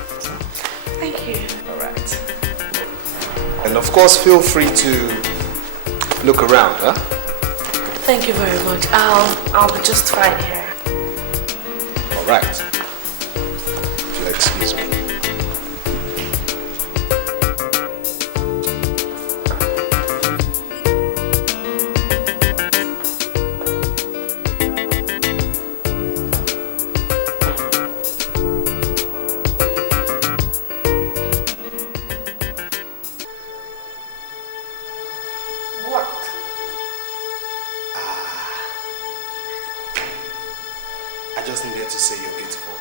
Thank you. Alright. And of course, feel free to look around, huh? Thank you very much. I'll be just fine here. All right. If you'll excuse me. I just needed to say you're beautiful.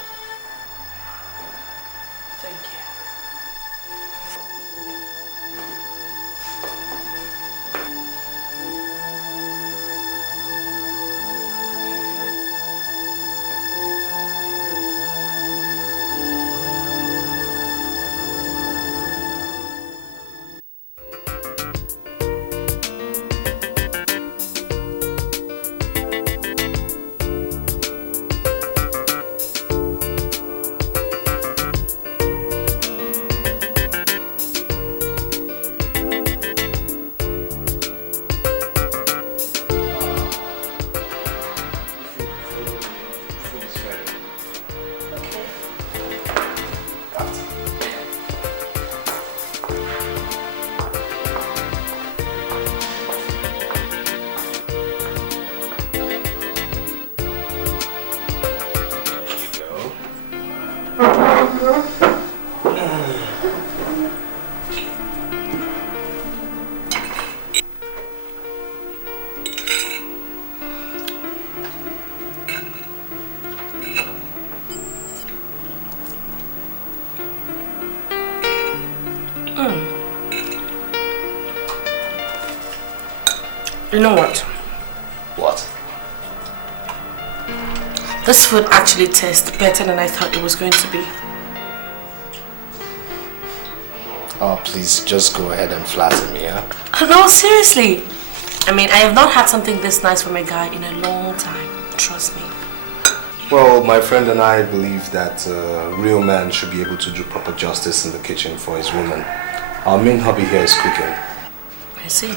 Thank you. You know what? What? This food actually tastes better than I thought it was going to be. Oh, please, just go ahead and flatter me, huh? No, seriously. I mean, I have not had something this nice from a guy in a long time. Trust me. Well, my friend and I believe that a real man should be able to do proper justice in the kitchen for his woman. Our main hobby here is cooking. I see.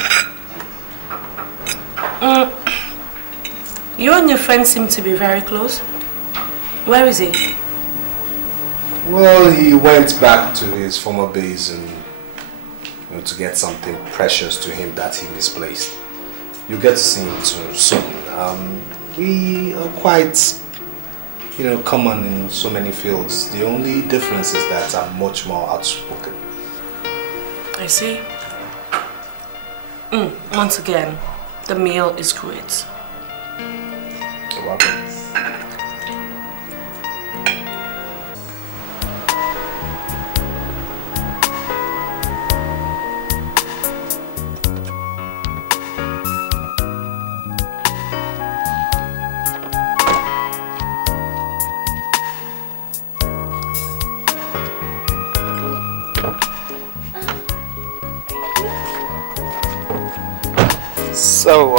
You and your friend seem to be very close. Where is he? Well, he went back to his former base and to get something precious to him that he misplaced. You get to see him soon. We are quite, common in so many fields. The only difference is that I'm much more outspoken. I see. Once again, the meal is great. You're welcome. So,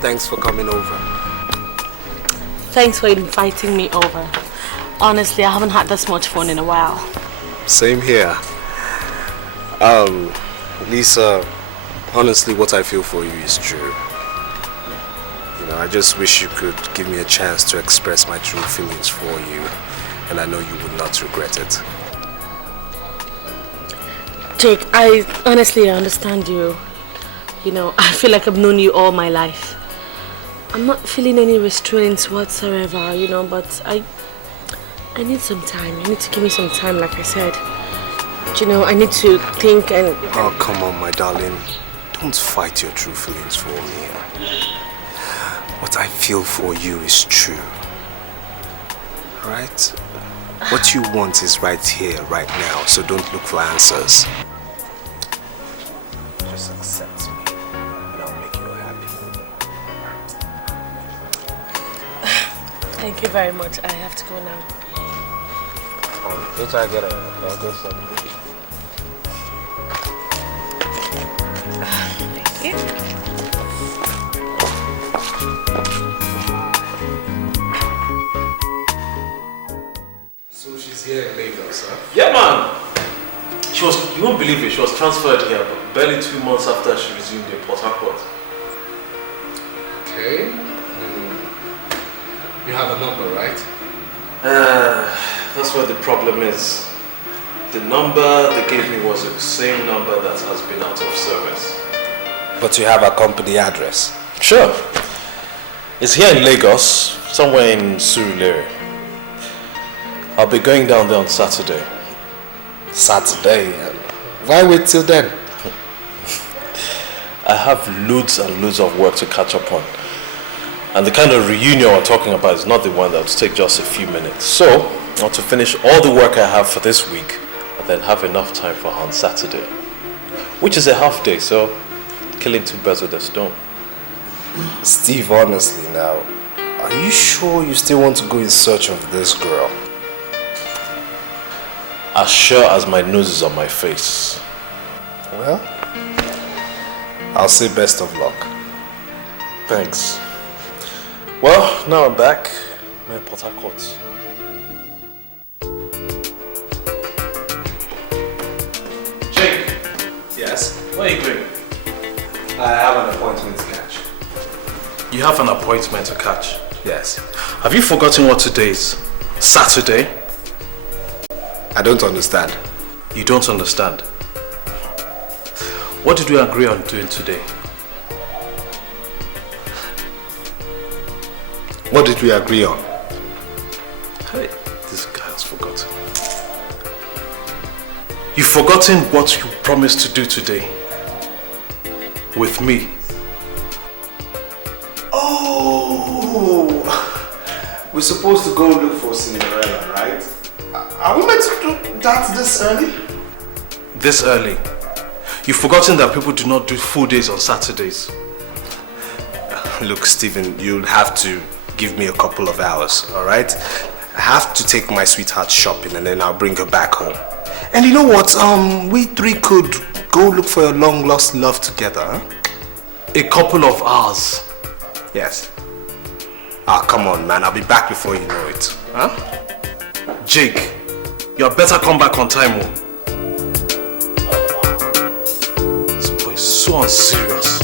thanks for coming over. Thanks for inviting me over. Honestly, I haven't had this much fun in a while. Same here. Lisa, honestly, what I feel for you is true. I just wish you could give me a chance to express my true feelings for you, and I know you would not regret it. Jake, I honestly understand you. I feel like I've known you all my life. I'm not feeling any restraints whatsoever, but I need some time. You need to give me some time, like I said. I need to think and... Oh, come on, my darling. Don't fight your true feelings for me. What I feel for you is true. Right? What you want is right here, right now, so don't look for answers. Just accept me. Thank you very much. I have to go now. Wait till I get I'll go something. Thank you. So she's here in Lagos, huh? Yeah, man. You won't believe it, she was transferred here, but barely 2 months after she resumed in Port Harcourt. You have a number, right? That's where the problem is. The number they gave me was the same number that has been out of service. But you have a company address? Sure. It's here in Lagos, somewhere in Surulere. I'll be going down there on Saturday. Saturday? Why wait till then? I have loads and loads of work to catch up on. And the kind of reunion we're talking about is not the one that will take just a few minutes. So, I want to finish all the work I have for this week and then have enough time for on Saturday. Which is a half day, so killing two birds with a stone. Steve, honestly now, are you sure you still want to go in search of this girl? As sure as my nose is on my face. Well, I'll say best of luck. Thanks. Well, now I'm back. I'm in Port Harcourt. Jake. Yes? Where are you going? I have an appointment to catch. You have an appointment to catch? Yes. Have you forgotten what today is? Saturday? I don't understand. You don't understand? What did we agree on doing today? What did we agree on? Hey, this guy has forgotten. You've forgotten what you promised to do today. With me. Oh! We're supposed to go look for Cinderella, right? Are we meant to do that this early? This early? You've forgotten that people do not do full days on Saturdays. Look, Stephen, you'll have to give me a couple of hours, alright? I have to take my sweetheart shopping and then I'll bring her back home. And you know what? We three could go look for a long lost love together, huh? A couple of hours? Yes. Ah, come on, man. I'll be back before you know it. Huh? Jake, you had better come back on time, oh. This boy is so unserious.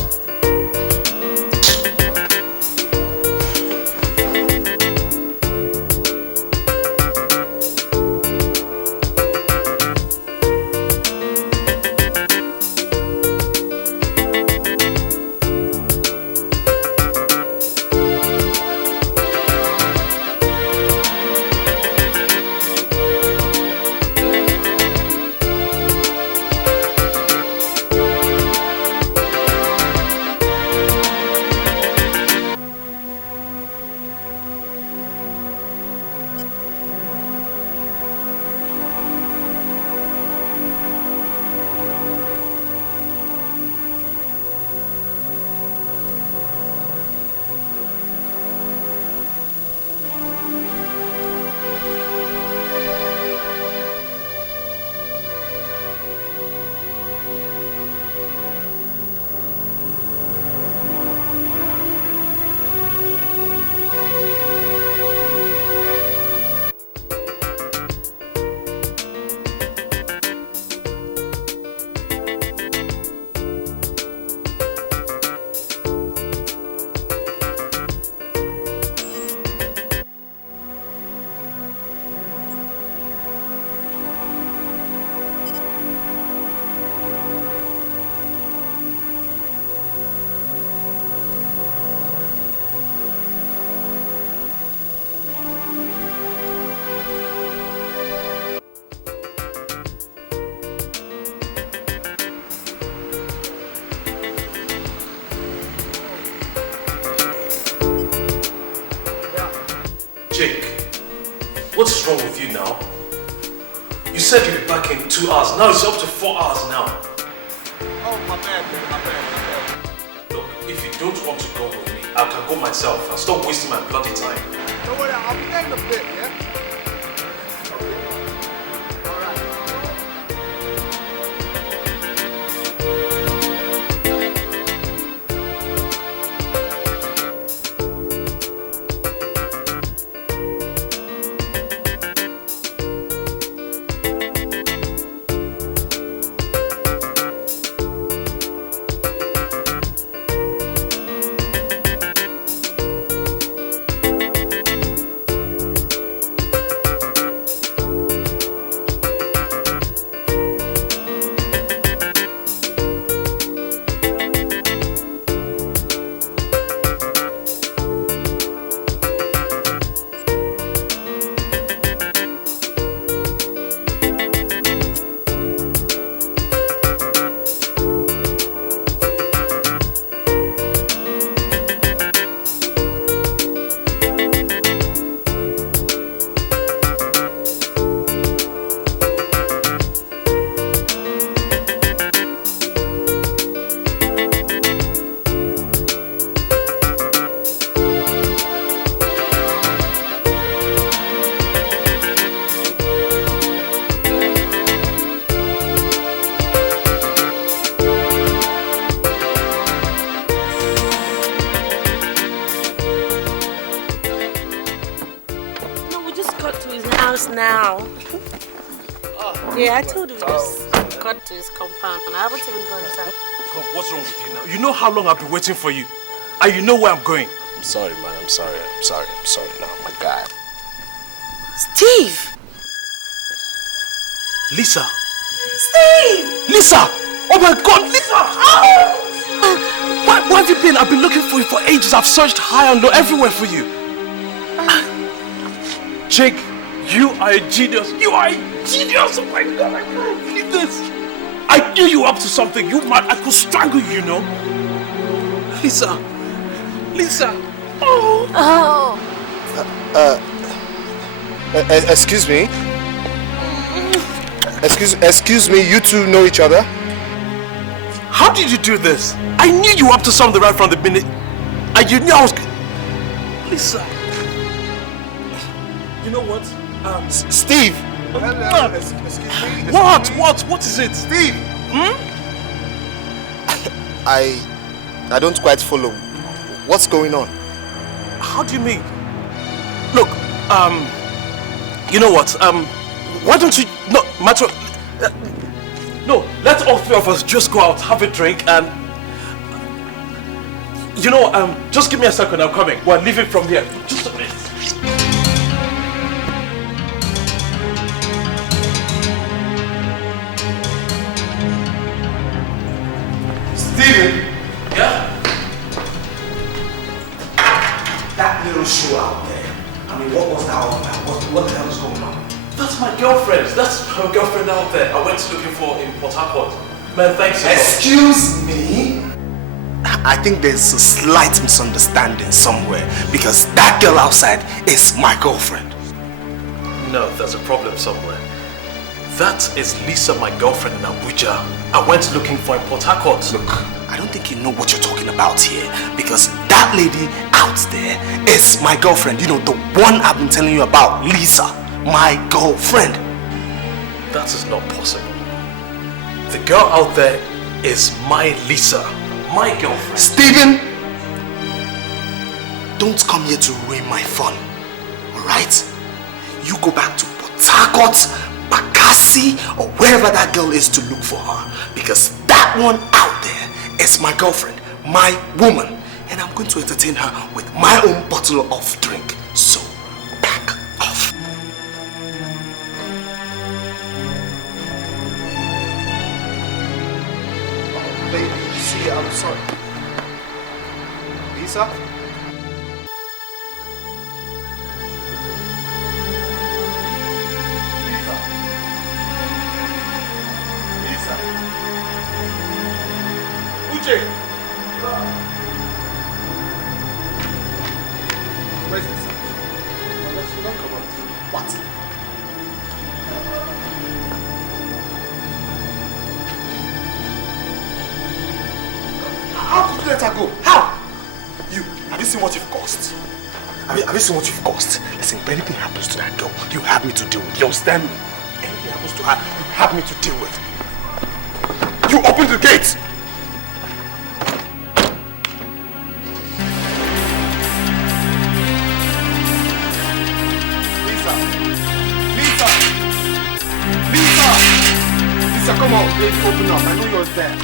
Jake, what's wrong with you now? You said you'd be back in 2 hours. Now it's up to 4 hours now. Oh, my bad, man. My bad. Look, if you don't want to go with me, I can go myself. I'll stop wasting my bloody time. Don't worry, I'll be there in a bit, yeah? close now. Yeah, I told you we just got to his compound and I haven't even gone inside. Come, what's wrong with you now? You know how long I've been waiting for you. And you know where I'm going. I'm sorry, man. I'm sorry now, my guy. Steve! Lisa! Steve! Lisa! Oh my God, Lisa! Oh! Where have you been? I've been looking for you for ages. I've searched high and low everywhere for you. Jake, you are a genius. You are a genius. Oh my God, I can't believe this. I knew you were up to something. You mad? I could strangle you, you know. Lisa. Lisa. Oh. Excuse me. Excuse me, you two know each other? How did you do this? I knew you were up to something right from the minute. And you knew I was... Lisa. You know what? Steve! Hello. Excuse me. What is it? Steve! I don't quite follow. What's going on? How do you mean? Look, you know what? Why don't you... No, matter... no, let all three of us just go out, have a drink, and... You know, just give me a second, I'm coming. We're leaving from here. Just a minute. Steven! Yeah? That little show out there. I mean, what was that all about? What the hell is going on? That's my girlfriend. That's her girlfriend out there. I went looking for in Port Harcourt. Man, thanks a lot. Excuse me? I think there's a slight misunderstanding somewhere because that girl outside is my girlfriend. No, there's a problem somewhere. That is Lisa, my girlfriend in Abuja. I went looking for in Port Harcourt. Look, I don't think you know what you're talking about here because that lady out there is my girlfriend. You know, the one I've been telling you about, Lisa, my girlfriend. That is not possible. The girl out there is my Lisa, my girlfriend. Steven, don't come here to ruin my fun, alright? You go back to Port Harcourt, Bakassi, or wherever that girl is to look for her because that one out there is my girlfriend, my woman, and I'm going to entertain her with my own bottle of drink. So, back off. Baby, see, I'm sorry. Lisa? Uche! Where's Lisa? She don't come out. What? How could you let her go? How? You, have you seen what you've caused? Have you seen what you've caused? Listen, if anything happens to that girl, you have me to deal with. You understand me? Anything happens to her, you have me to deal with. You open the gate! Lisa, come on, baby, open up. I know you're there.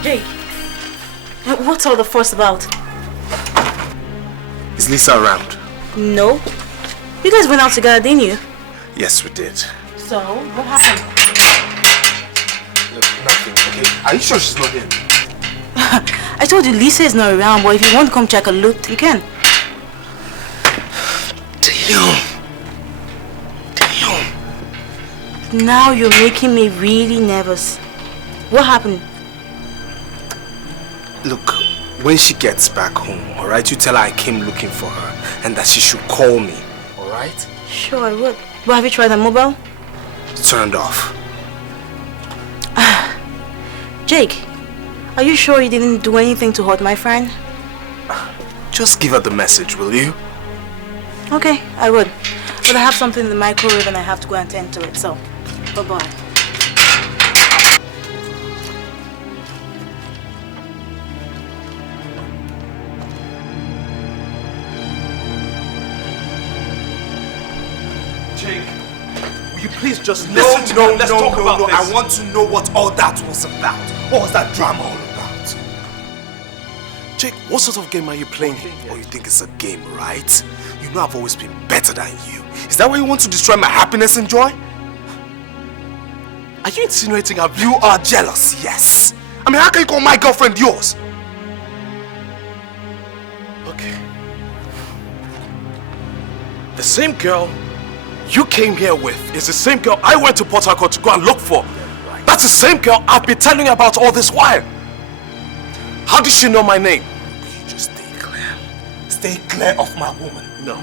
Jake, what's all the fuss about? Is Lisa around? No. You guys went out together, didn't you? Yes, we did. So, what happened? Look, nothing, okay? Are you sure she's not here? I told you Lisa is not around, but if you want to come check a look, you can. Damn. Now you're making me really nervous. What happened? Look, when she gets back home, alright, you tell her I came looking for her and that she should call me, alright? Sure, I would. But have you tried the mobile? It's turned off. Jake, are you sure you didn't do anything to hurt my friend? Just give her the message, will you? Okay, I would. But I have something in the microwave and I have to go and tend to it, so bye-bye. Jake, please just listen to me. Let's talk about this. I want to know what all that was about. What was that drama all about? Jake, what sort of game are you playing here? Oh, you think it's a game, right? You know I've always been better than you. Is that why you want to destroy my happiness and joy? Are you insinuating you are jealous? Yes. I mean, how can you call my girlfriend yours? Okay. The same girl you came here with is the same girl I went to Port Harcourt to go and look for. That's the same girl I've been telling you about all this while. How did she know my name? You just stay clear. Stay clear of my woman. No.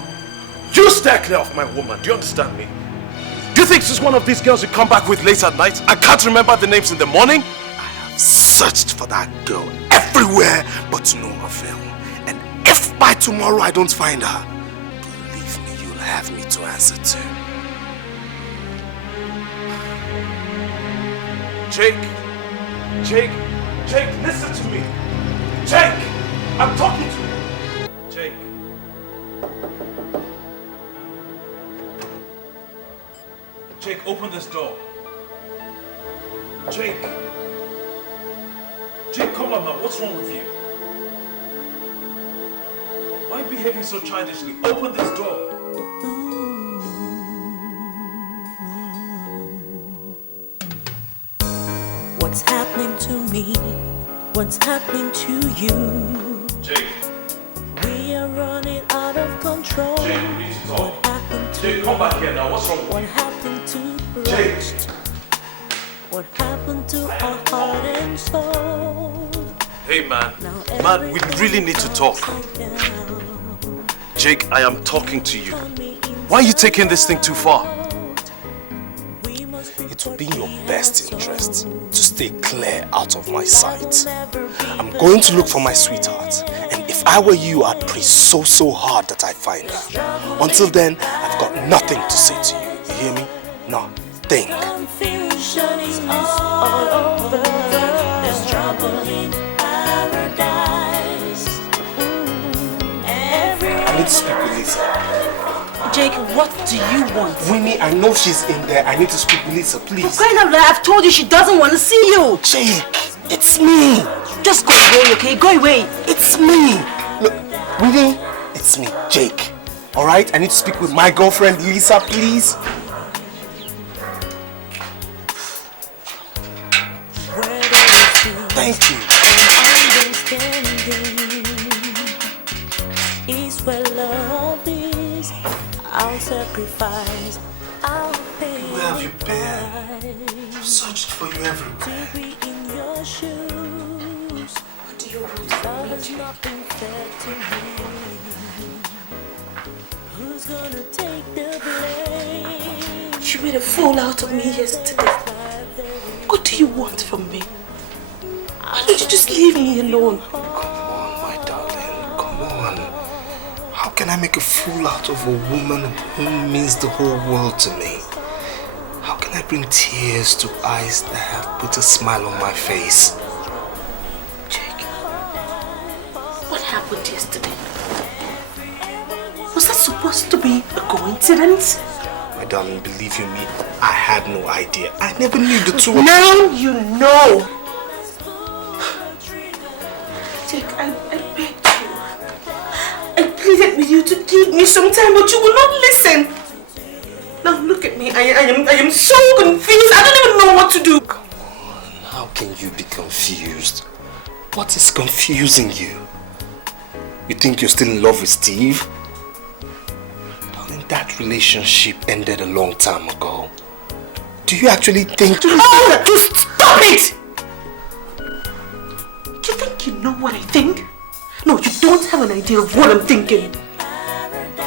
You stay clear of my woman. Do you understand me? Do you think she's one of these girls you come back with late at night? I can't remember the names in the morning? I have searched for that girl everywhere but to no avail. And if by tomorrow I don't find her, believe me, you'll have me to answer to. Jake, listen to me. Jake, I'm talking to you. Jake. Jake, open this door. Jake, come on now, what's wrong with you? Why are you behaving so childishly? Open this door. What's happening to me? What's happening to you? Jake. We are running out of control. Jake, we need to talk. What happened to Jake, come back here now. What's wrong with What you? happened to Jake. What happened to our heart and soul? Hey man, we really need to talk. Jake, I am talking to you. Why are you taking this thing too far? It will be in your best interest to stay clear out of my sight. I'm going to look for my sweetheart, and if I were you, I'd pray so hard that I find her. Until then, I've got nothing to say to you. You hear me? Nothing. Confusion is all over. There's trouble in paradise. I need to speak with Lisa. Jake, what do you want? Winnie, I know she's in there. I need to speak with Lisa, please. For crying out loud, I've told you she doesn't want to see you. Jake, it's me. Just go away, okay? Go away. It's me. Look, Winnie, it's me, Jake. Alright? I need to speak with my girlfriend, Lisa, please. Thank you. Is where love is. I'll sacrifice. I'll pay. Where have you been? I've searched for you everywhere. To be in your shoes. What do you want There's nothing fair to me. Who's gonna take the blame? You made a fool out of me yesterday. What do you want from me? Why don't you just leave me alone? Come on, my darling. Come on. How can I make a fool out of a woman who means the whole world to me? How can I bring tears to eyes that have put a smile on my face? Jake, what happened yesterday? Was that supposed to be a coincidence? My darling, believe you me, I had no idea. I never knew the two. Now you know. Jake, I begged you. I pleaded with you to give me some time, but you will not listen. Now look at me. I am so confused. I don't even know what to do. Come on, how can you be confused? What is confusing you? You think you're still in love with Steve? Darling, that relationship ended a long time ago. Do you actually think... Oh, just stop it! You think you know what I think? No, you don't have an idea of what I'm thinking.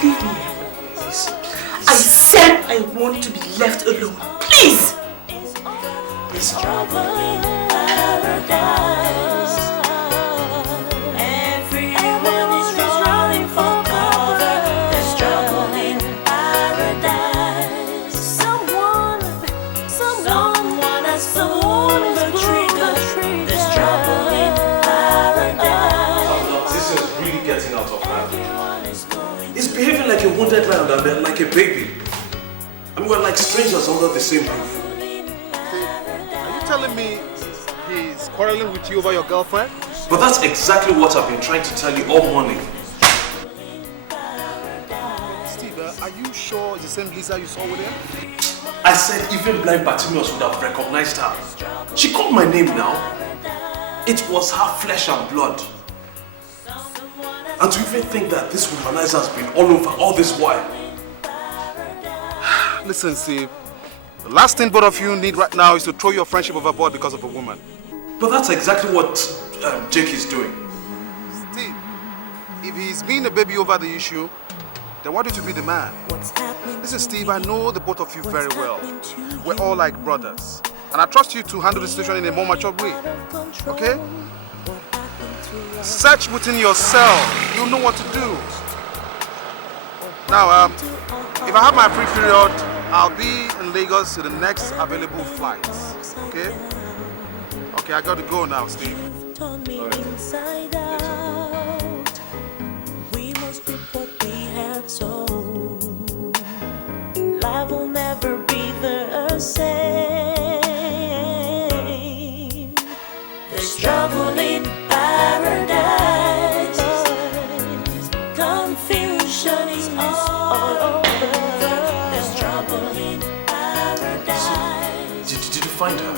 Leave me alone. I said I want to be left alone. Please! Everyone is running for cover. There's trouble in paradise. Someone has pulled the trigger. There's trouble in paradise. This is really getting out of hand. It's behaving like a wounded lamb and then like a baby. I mean, we're like strangers under the same roof. Are you telling me he's quarreling with you over your girlfriend? But that's exactly what I've been trying to tell you all morning. Steve, are you sure it's the same Lisa you saw with him? I said even blind Bartimaeus would have recognized her. She called my name now. It was her flesh and blood. And to even think that this womanizer has been all over all this while. Listen, Steve. The last thing both of you need right now is to throw your friendship overboard because of a woman. But that's exactly what Jake is doing. Steve, if he's being a baby over the issue, then why don't you be the man? Listen, Steve, I know the both of you very well. We're all like brothers. And I trust you to handle the situation in a more mature way. Okay? Search within yourself. You'll know what to do. Now, if I have my free period, I'll be in Lagos to the next available flight. Okay? Okay, I got to go now, Steve. Inside out, we must reap what we have sown. Life will never be the same. The struggle in paradise, confusion is all over. The struggle in paradise. Did you find her?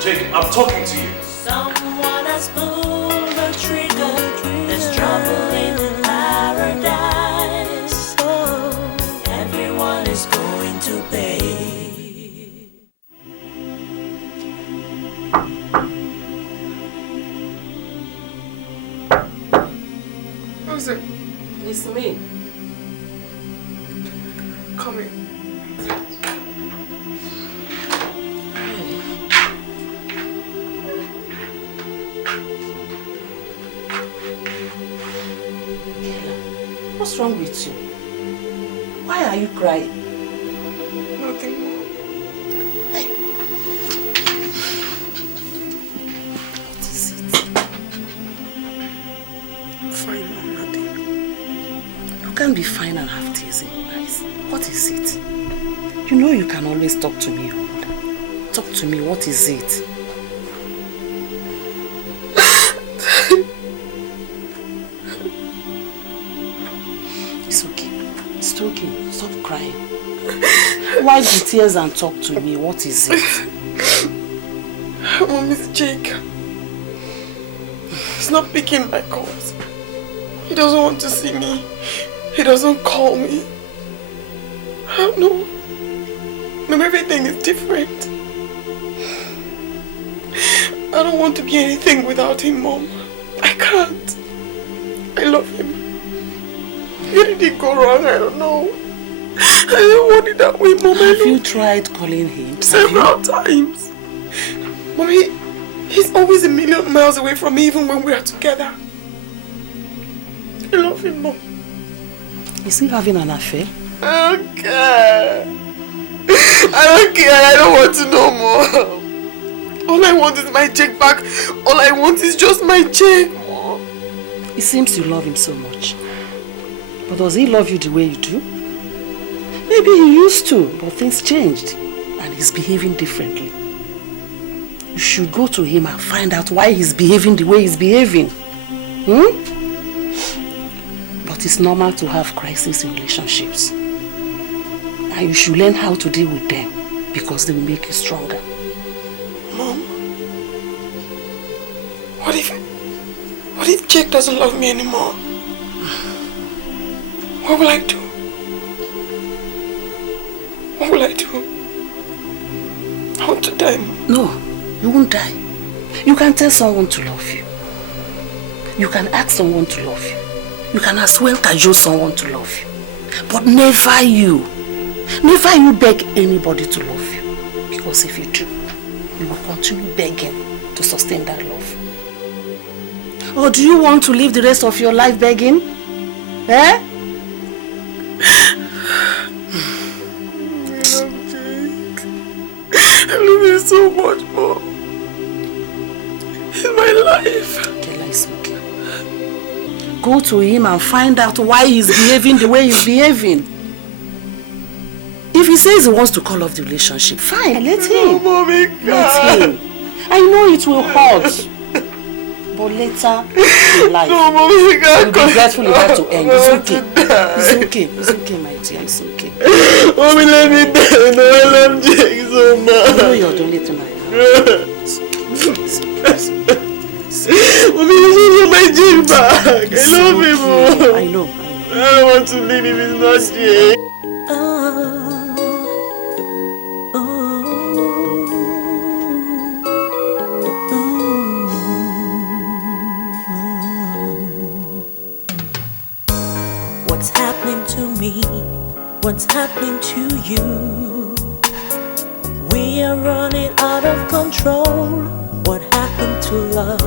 Jake, I'm talking to you. Someone has pulled the trigger. There's trouble in paradise. Oh, everyone is going to pay. Who's it? It's me. Come in. What's wrong with you? Why are you crying? Nothing more. Hey. What is it? I'm fine, Mom, nothing. You can't be fine and have tears in your eyes. What is it? You know you can always talk to me, your mother. Talk to me, what is it? It's okay. Stop crying. Wipe the tears and talk to me. What is it? Mom, it's Jake. He's not picking my calls. He doesn't want to see me. He doesn't call me. I don't know. Mom, everything is different. I don't want to be anything without him, Mom. I can't. I love him. Where did it go wrong? I don't know. I don't want it that way, Mom. Have you tried calling him? Several times. Mom, he's always a million miles away from me even when we are together. I love him, Mom. Is he having an affair? I don't care. I don't care. I don't want to know more. All I want is my Jake back. All I want is just my Jake, Mom. It seems you love him so much. But does he love you the way you do? Maybe he used to, but things changed and he's behaving differently. You should go to him and find out why he's behaving the way he's behaving. But it's normal to have crises in relationships. And you should learn how to deal with them because they will make you stronger. Mom, what if Jake doesn't love me anymore? What will I do? What will I do? I want to die, Mom. No, you won't die. You can tell someone to love you. You can ask someone to love you. You can as well cajole someone to love you. But never you. Never you beg anybody to love you. Because if you do, you will continue begging to sustain that love. Or do you want to live the rest of your life begging? Eh? I love you so much, Mom. It's my life. Kela, it's okay. go to him and find out why he's behaving the way he's behaving. If he says he wants to call off the relationship, fine, let him. No, Mommy, let him. I know it will hurt. But later in life, you'll be grateful it had to end. It's okay. It's okay. It's okay, my dear. It's okay. Mommy, let me down. No, I love Jake so much. I know you're the only thing I have. Mommy, you should get my Jake back. I love him. I know. I don't want to leave him. It's not Jake. What's happening to me? What's happening to you? We are running out of control. What happened to love?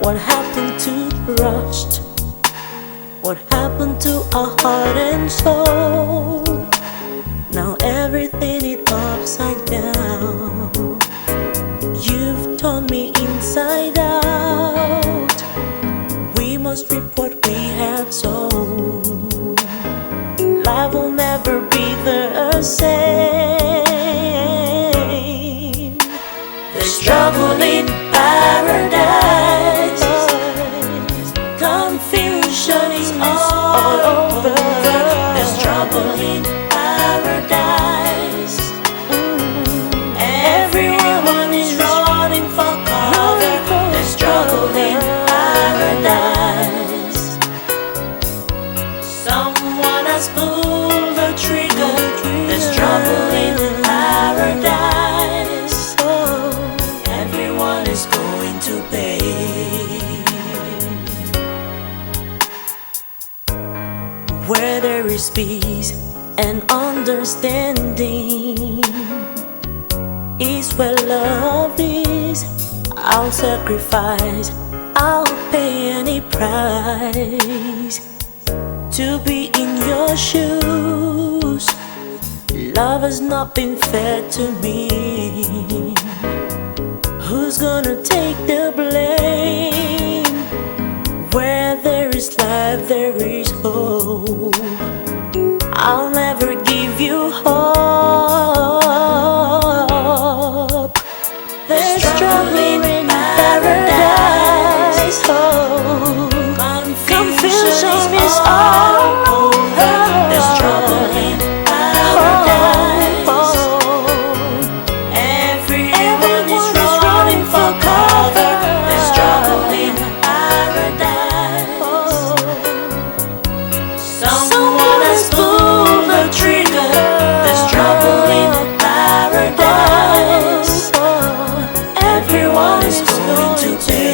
What happened to trust? What happened to our heart and soul? Now everything is upside down. You've turned me inside out. We must reap what we have sown. Life will never be the same. The struggle in paradise. Confusion is all over. There's trouble in paradise. Everyone is running for cover. There's struggle in paradise. Someone has pulled the trigger. There's trouble in paradise. Everyone is going to pay. Where there is peace and understanding is where love is. I'll sacrifice, I'll pay any price to be in your shoes. Love has not been fair to me. Who's gonna take the blame? Where there is life, there is hope. I'll never give you hope. There's struggle in paradise. Oh, confusion is all over. There's trouble in paradise. Everyone is running for cover. There's trouble in paradise. Someone has pulled the trigger. There's trouble in paradise. Everyone is going to pay.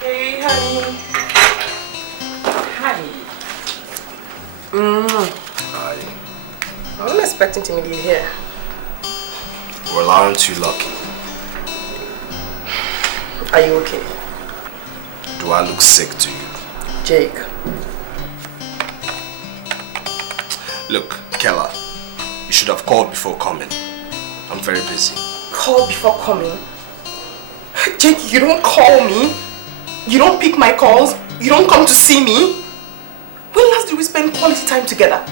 Hey, honey. Hi. Hi. I wasn't expecting to meet you here. Well, aren't you lucky? Are you okay? Do I look sick to you? Jake. Look, Kella, you should have called before coming. I'm very busy. Call before coming? Jake, you don't call me. You don't pick my calls. You don't come to see me. When last did we spend quality time together?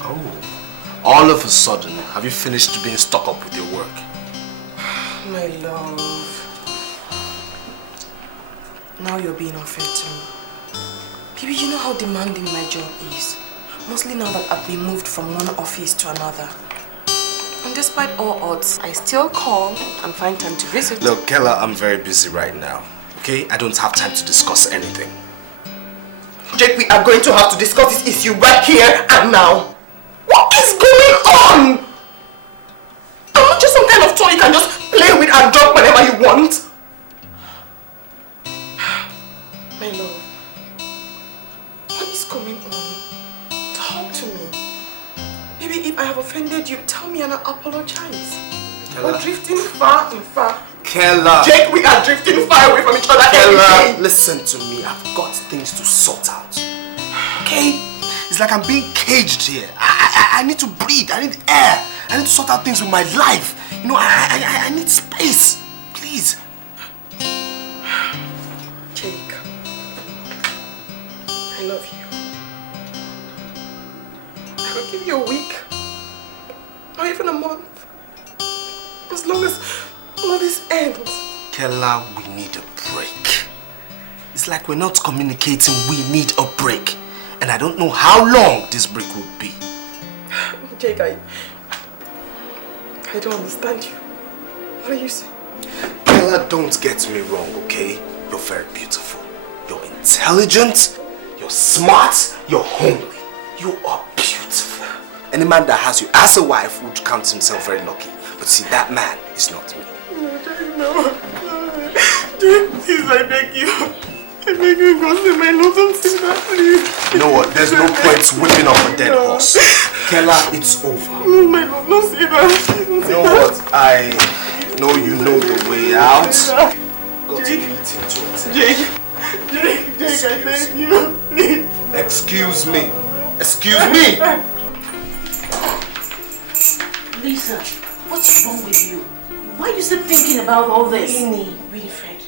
Oh, all of a sudden, have you finished being stuck up with your work? My love. Now you're being unfair to me. Baby, you know how demanding my job is. Mostly now that I've been moved from one office to another. And despite all odds, I still call and find time to visit. Look, Kella, I'm very busy right now. Okay? I don't have time to discuss anything. Jake, we are going to have to discuss this issue right here and now. What is going on? I'm not just some kind of toy you can just play with and drop whenever you want. My love, what is going on? Talk to me. me and apologize. Kella. We're drifting far and far. Kella. Jake, we are drifting far away from each other. Kella, listen to me. I've got things to sort out. Okay? It's like I'm being caged here. I need to breathe. I need air. I need to sort out things with my life. You know, I need space. Please. Jake, I love you. I will give you a week. Or even a month. As long as all this ends. Kella, we need a break. It's like we're not communicating. We need a break. And I don't know how long this break will be. Jake, I don't understand you. What are you saying? Kella, don't get me wrong, okay? You're very beautiful. You're intelligent. You're smart. You're homely. You are beautiful. Any man that has you as a wife would count himself very lucky. But see, that man is not me. No. Jake, please, I beg you. I beg you, go see my love, don't say that, please. You know what? There's no point whipping up a dead horse. Kella, it's over. No, my love, don't say that. You know what? I know you know the way out. Got to eat into it. Jake, I beg you, please. Excuse me. Excuse me. Lisa, what's wrong with you? Why are you still thinking about all this? Winifred,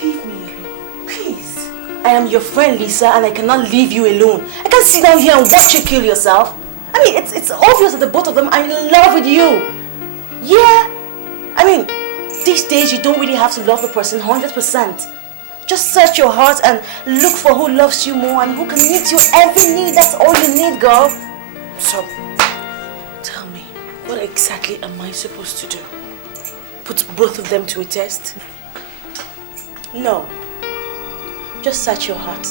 leave me alone, please. I am your friend, Lisa, and I cannot leave you alone. I can't sit down here and watch you kill yourself. I mean, it's obvious that the both of them are in love with you. Yeah. I mean, these days you don't really have to love the person 100%. Just search your heart and look for who loves you more and who can meet your every need. That's all you need, girl. So, tell me, what exactly am I supposed to do? Put both of them to a test? No. Just search your heart.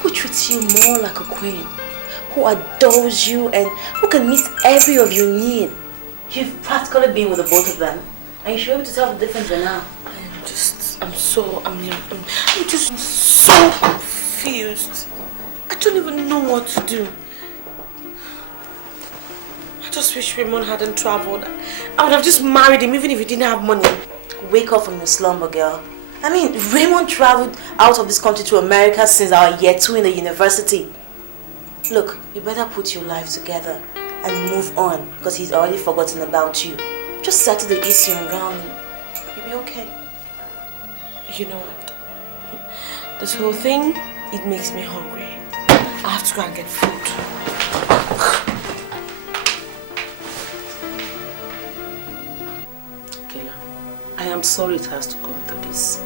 Who treats you more like a queen? Who adores you and who can meet every of your need? You've practically been with the both of them. And you should be able to tell the difference by now. I'm just so confused. I don't even know what to do. I just wish Raymond hadn't traveled. I would have just married him even if he didn't have money. Wake up from your slumber, girl. I mean, Raymond traveled out of this country to America since our year 2 in the university. Look, you better put your life together and move on because he's already forgotten about you. Just settle the issue around and you'll be okay. You know what? This whole thing, it makes me hungry. I have to go and get food. Kella, I am sorry it has to come to this.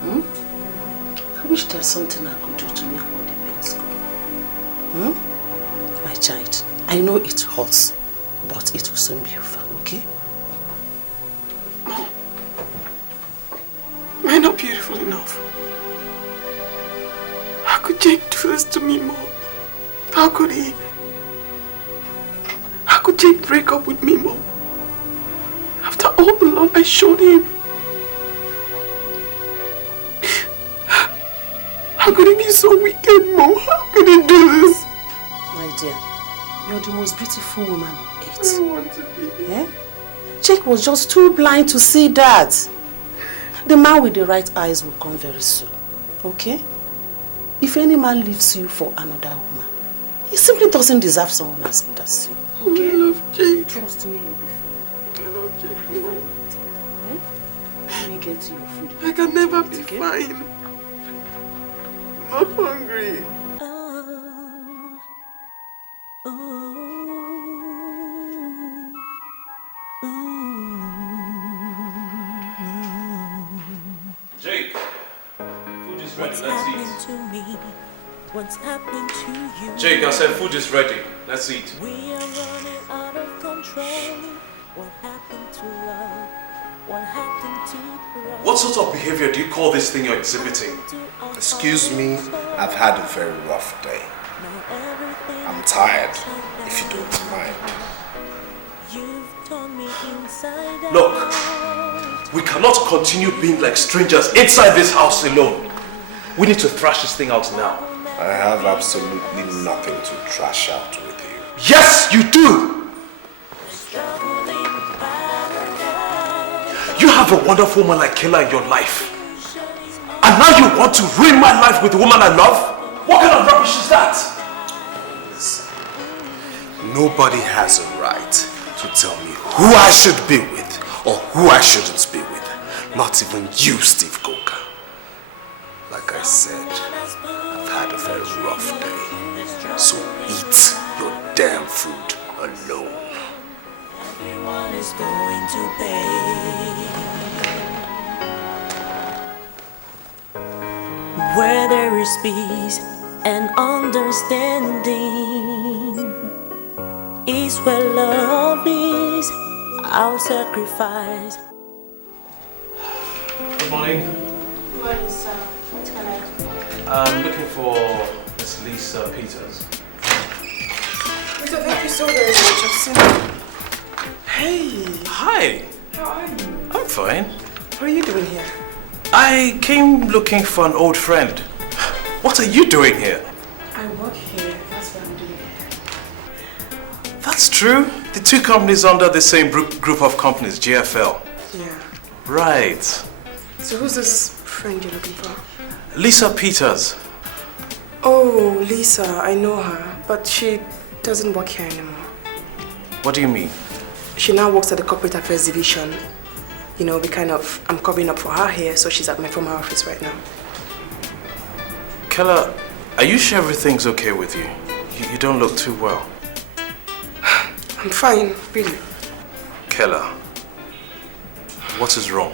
I wish there's something I could do to make all the pains go. My child, I know it hurts, but it will soon be over, okay? Am I not beautiful enough? How could Jake do this to me, Mom? How could he? How could Jake break up with me, Mom? After all the love I showed him. How could he be so wicked, Mom? How could he do this? My dear, you're the most beautiful woman on earth. I don't want to be. Yeah? Jake was just too blind to see that. The man with the right eyes will come very soon. Okay? If any man leaves you for another woman, he simply doesn't deserve someone as good as you. Okay? I love Jake. Trust me, you'll be fine. I love Jake. Let me get to your food. I can never be fine. I'm not hungry. Jake, food is ready. What's Let's happening eat. to me? What's happening to you? Jake, I said food is ready. Let's eat. We are running out of control. What happened to love? What happened to trust? What sort of behavior do you call this thing you're exhibiting? Excuse me, I've had a very rough day. I'm tired, if you don't mind. Look, we cannot continue being like strangers inside this house alone. We need to thrash this thing out now. I have absolutely nothing to trash out with you. Yes, you do! have a wonderful woman like Kayla in your life. And now you want to ruin my life with the woman I love? What kind of rubbish is that? Listen, nobody has a right to tell me who I should be with or who I shouldn't be with. Not even you, Steve Coker. Like I said, I've had a very rough day. So eat your damn food alone. Everyone is going to pay. Where there is peace and understanding is where love is. I'll sacrifice. Good morning. Good morning, sir. What can I do? I'm looking for Miss Lisa Peters. Rita, thank you so very much. I've seen you. Hey. Hi. How are you? I'm fine. What are you doing here? I came looking for an old friend. What are you doing here? I work here. That's what I'm doing here. That's true. The two companies under the same group of companies, GFL. Yeah. Right. So who's this friend you're looking for? Lisa Peters. Oh, Lisa. I know her. But she doesn't work here anymore. What do you mean? She now works at the corporate affairs division. You know, I'm covering up for her here, so she's at my former office right now. Kayla, are you sure everything's okay with you? You don't look too well. I'm fine, really. Kayla, what is wrong?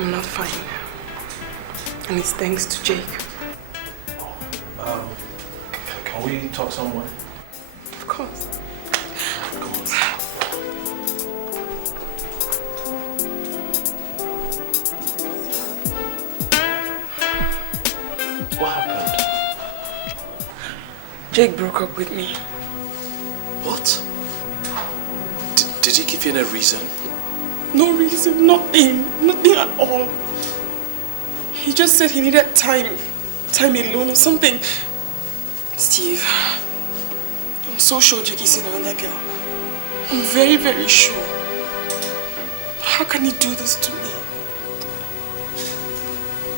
I'm not fine. And it's thanks to Jake. Can we talk somewhere? Of course. Come on. What happened? Jake broke up with me. What? Did he give you any reason? No reason, nothing at all. He just said he needed time alone or something. Steve, I'm so sure Jake is seeing another girl. I'm very, very sure. How can he do this to me?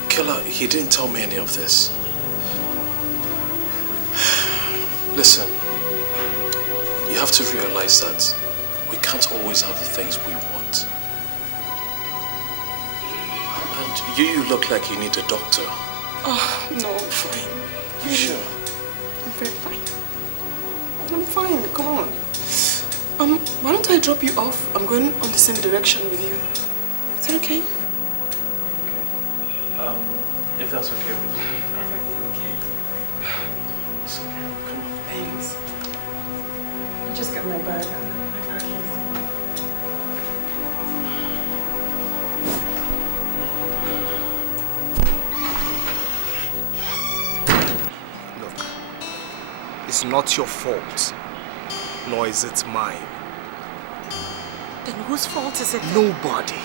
Kayla, he didn't tell me any of this. Listen, you have to realize that we can't always have the things we want. And you look like you need a doctor. Oh, no, I'm fine. You sure? I'm very fine. I'm fine, come on. Why don't I drop you off? I'm going on the same direction with you. Is that okay? If that's okay with you. Perfectly okay. It's okay. Come on. Thanks. I just got my bag and my parking. Look, it's not your fault, nor is it mine. Then whose fault is it? Nobody.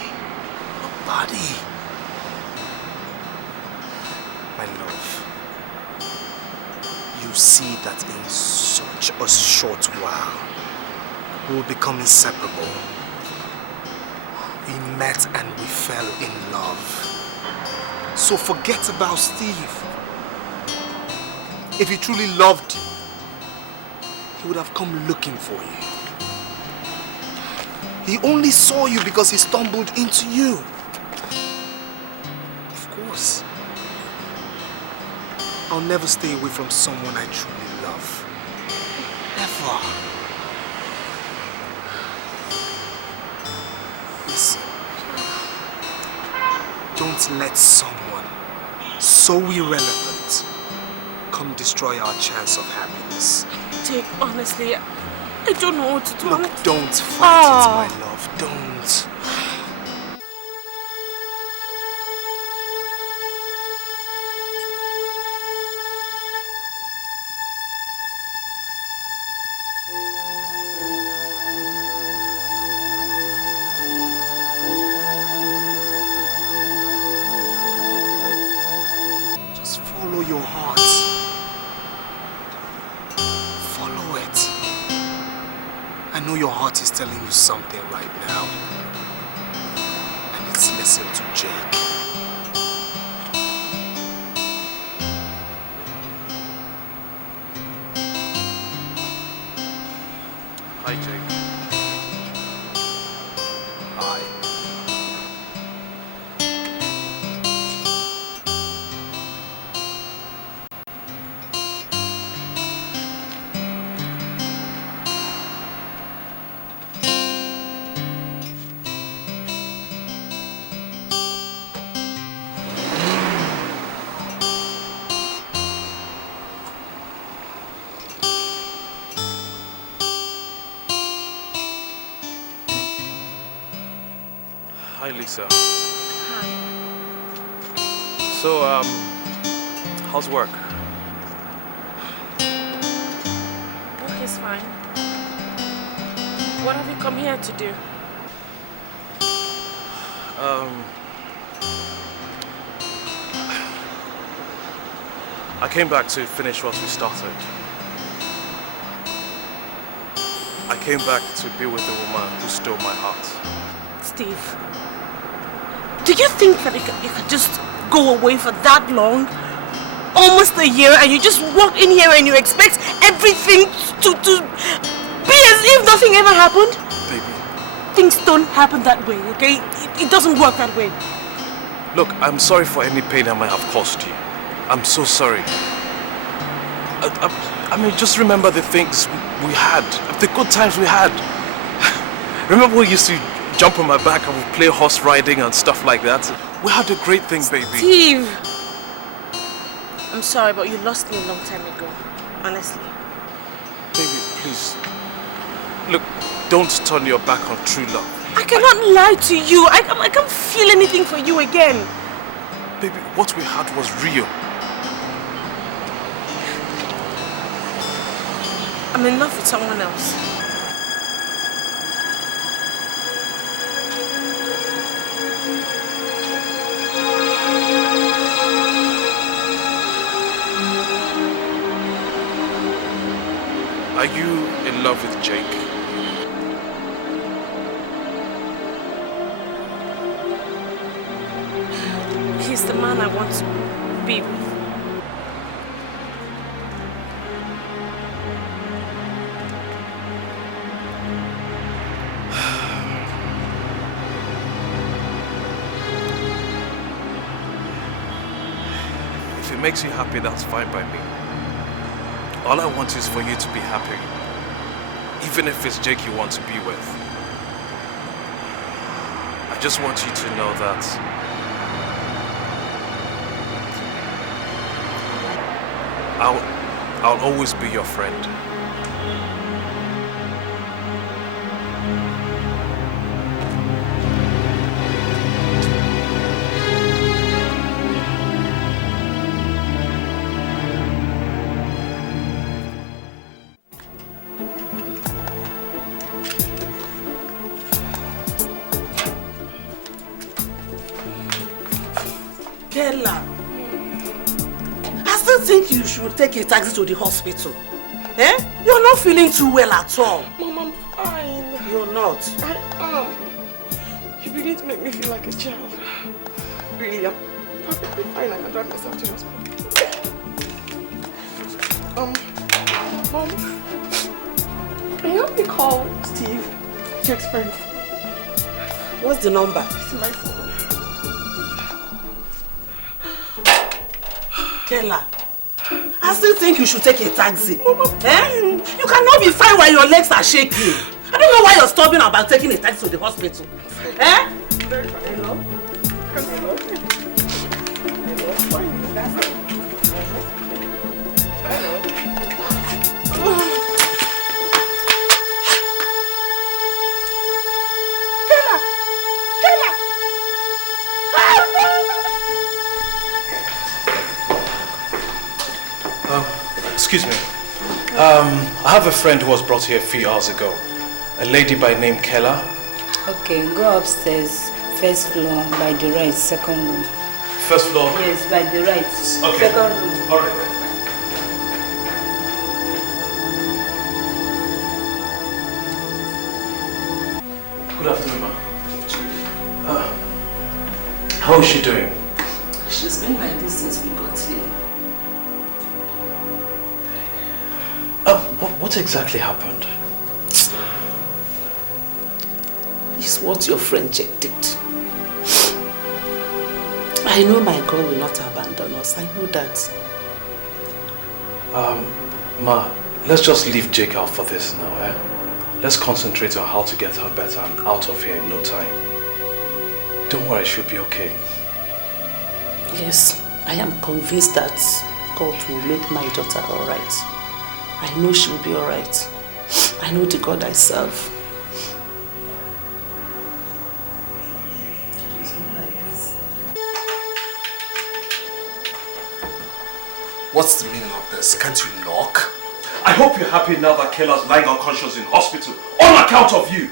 My love, you see that in such a short while, we'll become inseparable. We met and we fell in love. So forget about Steve. If he truly loved you, he would have come looking for you. He only saw you because he stumbled into you. Of course. I'll never stay away from someone I truly love. Never. Listen. Don't let someone so irrelevant come destroy our chance of happiness. Jake, honestly, I don't know what to do. Look, don't fight it, my love. Don't. Just follow your heart. Follow it. I know your heart is telling you something right now. Hi, Lisa. Hi. So, how's work? Work is fine. What have you come here to do? I came back to finish what we started. I came back to be with the woman who stole my heart. Steve, do you think that you could just go away for that long? Almost a year, and you just walk in here and you expect everything to be as if nothing ever happened? Baby. Things don't happen that way, okay? It doesn't work that way. Look, I'm sorry for any pain I might have caused you. I'm so sorry. I mean, just remember the things we had, the good times we had. Remember we used to jump on my back and we'd play horse riding and stuff like that? We had a great thing, baby. Steve! I'm sorry, but you lost me a long time ago. Honestly. Baby, please. Look, don't turn your back on true love. I cannot lie to you. I can't feel anything for you again. Baby, what we had was real. I'm in love with someone else. Are you in love with Jake? He's the man I want to be with. If it makes you happy, that's fine by me. All I want is for you to be happy. Even if it's Jake you want to be with. I just want you to know that I'll always be your friend. Kela, I still think you should take a taxi to the hospital. Eh? You're not feeling too well at all. Mom, I'm fine. You're not. I am. You begin to make me feel like a child. Really, I'm perfectly fine. I can drive myself to the hospital. Mom, can you help me call Steve, Jake's friend? What's the number? It's my phone. Kela, I still think you should take a taxi. Eh? You cannot be fine while your legs are shaking. I don't know why you're stubborn about taking a taxi to the hospital. Eh? Very fine. Hello? Hello? Hello? Fine. That's it. Hello? Kela! Kela! Excuse me. I have a friend who was brought here a few hours ago. A lady by name Kela. Okay, go upstairs. First floor, by the right, second room. First floor? Yes, by the right. Okay. Second room. All right. Good afternoon, ma'am. How is she doing? She's been like this since we got here. What exactly happened? It's what your friend Jake did. I know my girl will not abandon us. I know that. Ma, let's just leave Jake out for this now, eh? Let's concentrate on how to get her better and out of here in no time. Don't worry, she'll be okay. Yes, I am convinced that God will make my daughter alright. I know she'll be alright. I know the God I serve. What's the meaning of this? Can't you knock? I hope you're happy now that Kayla's lying unconscious in hospital on account of you.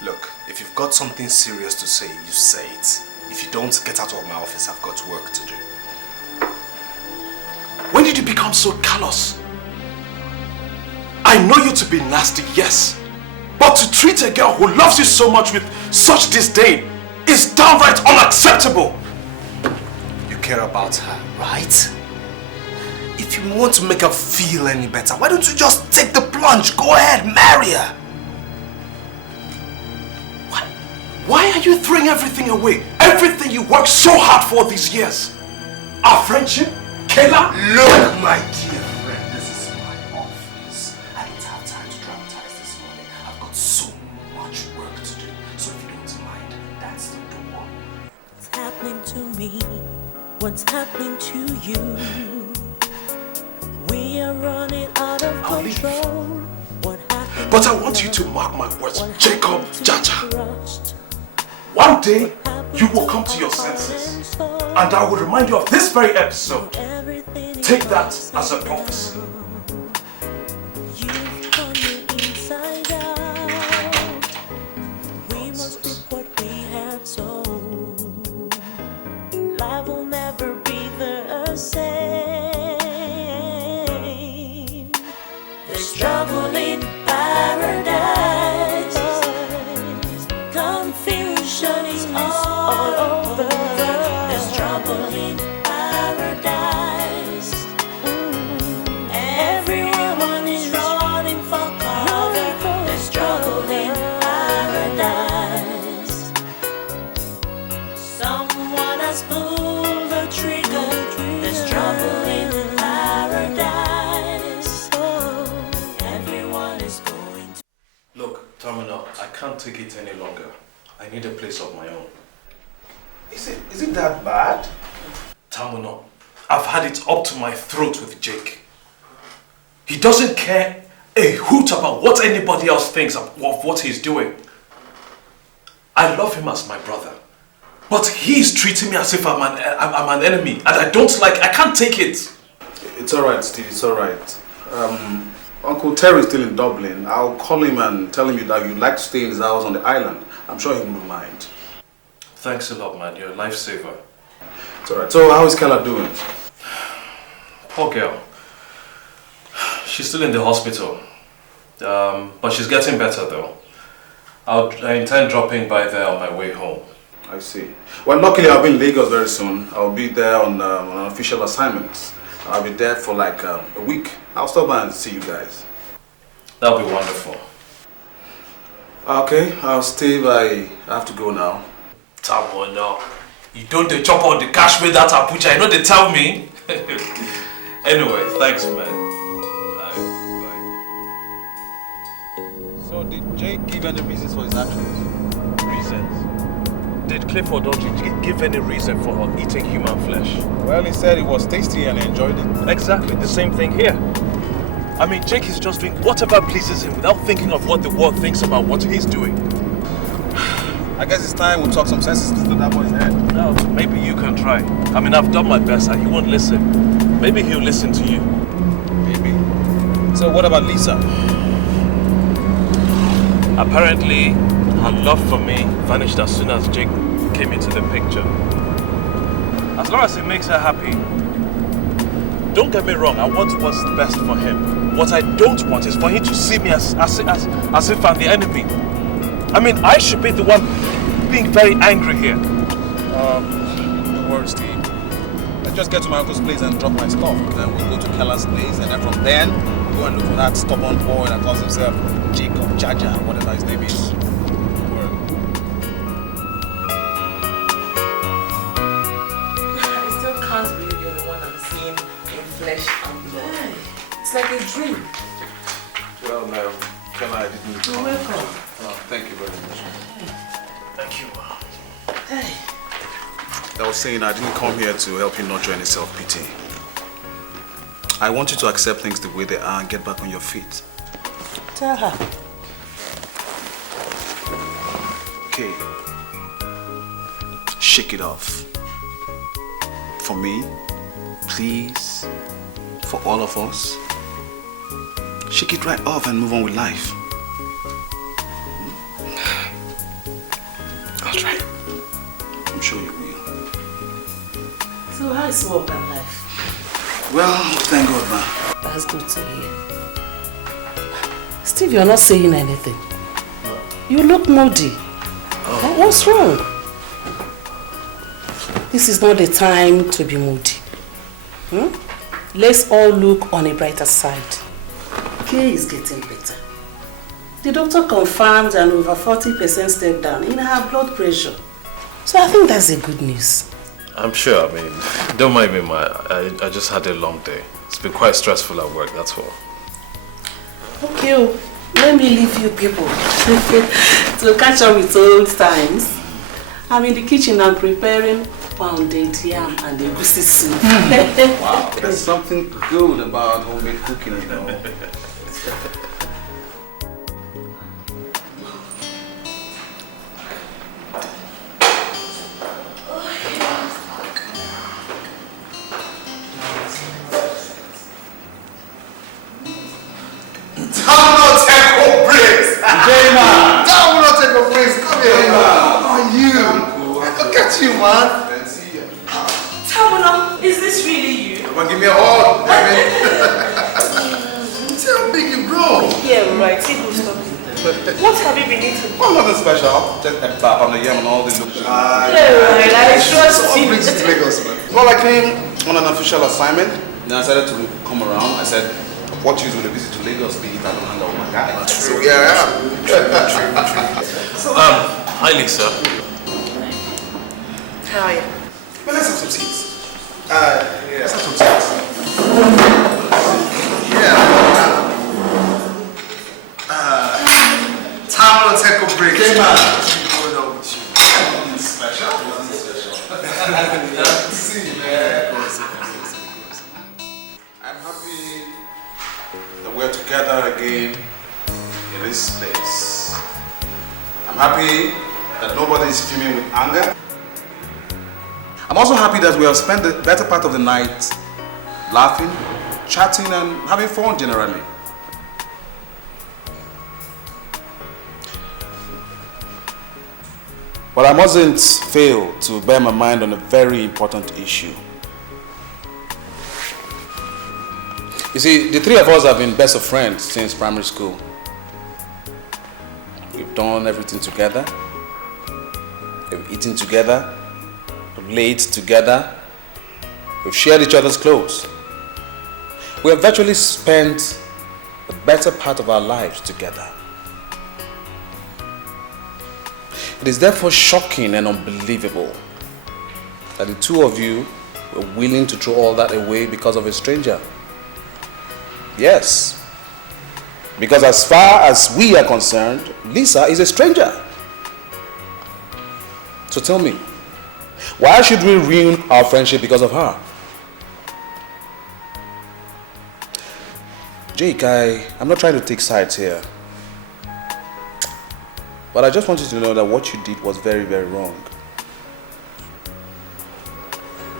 Look, if you've got something serious to say, you say it. If you don't, get out of my office. I've got work to do. When did you become so callous? I know you to be nasty, yes. But to treat a girl who loves you so much with such disdain is downright unacceptable. You care about her, right? If you want to make her feel any better, why don't you just take the plunge? Go ahead, marry her. Why are you throwing everything away? Everything you worked so hard for these years. Our friendship? Kayla? Look, my dear friend, this is my office. I don't have time to dramatize this morning. I've got so much work to do. So if you don't mind, that's the door. What's happening to me? What's happening to you? We are running out of control. What happened? But I want you to mark my words, Jacob Jaja. One day, you will come to your senses. And I will remind you of this very episode. Take that as a prophecy. You've turned me inside out. We must reap what we have sown. Life will never be the same. There's trouble in paradise. Confusion is all over. There's trouble in paradise. Everyone is running for cover. There's trouble in paradise. Someone has pulled the trigger. There's trouble in paradise. Everyone is going to... Look, Terminal, I can't take it any longer. I need a place of my own. Is it that bad? Tamuno, I've had it up to my throat with Jake. He doesn't care a hoot about what anybody else thinks of what he's doing. I love him as my brother. But he's treating me as if I'm an enemy. And I can't take it. It's alright, Steve, it's alright. Uncle Terry's still in Dublin. I'll call him and tell him that you'd like to stay in his house on the island. I'm sure he wouldn't mind. Thanks a lot, man. You're a lifesaver. It's alright. So, how is Kayla doing? Poor girl. She's still in the hospital. But she's getting better, though. I intend dropping by there on my way home. I see. Well, luckily I'll be in Lagos very soon. I'll be there on an official assignment. I'll be there for like a week. I'll stop by and see you guys. That'll be wonderful. Okay, Steve, I have to go now. Tabo, no. You don't chop on the cash with that Abuja. I know they tell me. Anyway, thanks, man. Bye. So, did Jake give any reasons for his actions? Reasons? Did Clifford don't give any reason for eating human flesh? Well, he said it was tasty and he enjoyed it. Exactly, the same thing here. I mean, Jake is just doing whatever pleases him without thinking of what the world thinks about what he's doing. I guess it's time we talk some senses to that boy's head. No, maybe you can try. I mean, I've done my best and he won't listen. Maybe he'll listen to you. Maybe. So what about Lisa? Apparently, her love for me vanished as soon as Jake came into the picture. As long as it makes her happy. Don't get me wrong, I want what's best for him. What I don't want is for him to see me as if I'm the enemy. I mean, I should be the one being very angry here. Don't worry, Steve. Let's just get to my uncle's place and drop my stuff. Then we'll go to Kella's place, and then from then, go and look for that stubborn boy that calls himself Jacob Jaja, whatever his name is. Don't worry. I still can't believe you're the one I'm seeing in flesh and blood. It's like a dream. Well, Kella, I didn't... You're welcome. Thank you very much. Thank you. Hey. I was saying I didn't come here to help you nurture any self-pity. I want you to accept things the way they are and get back on your feet. Tell her. Okay. Shake it off. For me, please. for all of us. Shake it right off and move on with life. I'll try. I'm sure you will. So how is work and life? Well, thank God, man. That's good to hear. Steve, you're not saying anything. You look moody. What's wrong? This is not the time to be moody. Let's all look on a brighter side. Kay is getting better. The doctor confirmed an over 40% step down in her blood pressure. So I think that's a good news. I'm sure. I mean, don't mind me, I just had a long day. It's been quite stressful at work, that's all. Okay, let me leave you people to catch up with old times. I'm in the kitchen and preparing pounded yam and egusi soup. Wow, there's something good about homemade cooking, you know. Is this really you? Come on, give me a hug. See how big you grow. Yeah, right. See who's talking. What have you been eating? Well, nothing special. Just a bap on the yam and all the look. Right, I trust you. Brings you to Lagos, man. Well, I came on an official assignment. Then I decided to come around. I said, what use with a visit to Lagos be if I don't hang out with my guy? So here I am. Hi, Lisa. How are you? Well, let's have some seats. Let's have some seats. Time to take a break. Okay, man. What's going on with you? Nothing special. Nothing special. See you, man. I'm happy that we're together again in this space. I'm happy that nobody is fuming with anger. I'm also happy that we have spent the better part of the night laughing, chatting, and having fun generally. But I mustn't fail to bear my mind on a very important issue. You see, the three of us have been best of friends since primary school. We've done everything together. We've eaten together. We've laid together. We've shared each other's clothes. We have virtually spent the better part of our lives together. It is therefore shocking and unbelievable that the two of you were willing to throw all that away because of a stranger. Yes, because as far as we are concerned, Lisa is a stranger. So tell me, why should we ruin our friendship because of her? Jake, I'm not trying to take sides here. But I just want you to know that what you did was very, very wrong.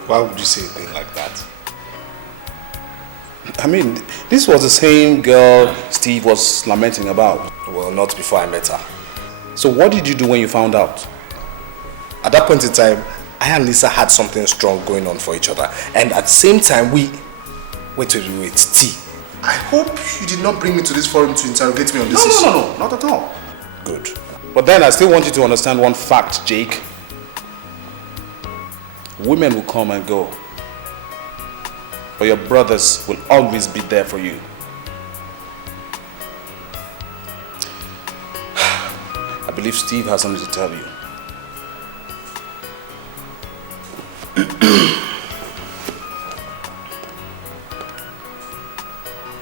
Why would you say a thing like that? I mean, this was the same girl Steve was lamenting about. Well, not before I met her. So what did you do when you found out? At that point in time, I and Lisa had something strong going on for each other. And at the same time, Wait, T. I hope you did not bring me to this forum to interrogate me on this issue. No, not at all. Good. But then I still want you to understand one fact, Jake. Women will come and go. But your brothers will always be there for you. I believe Steve has something to tell you.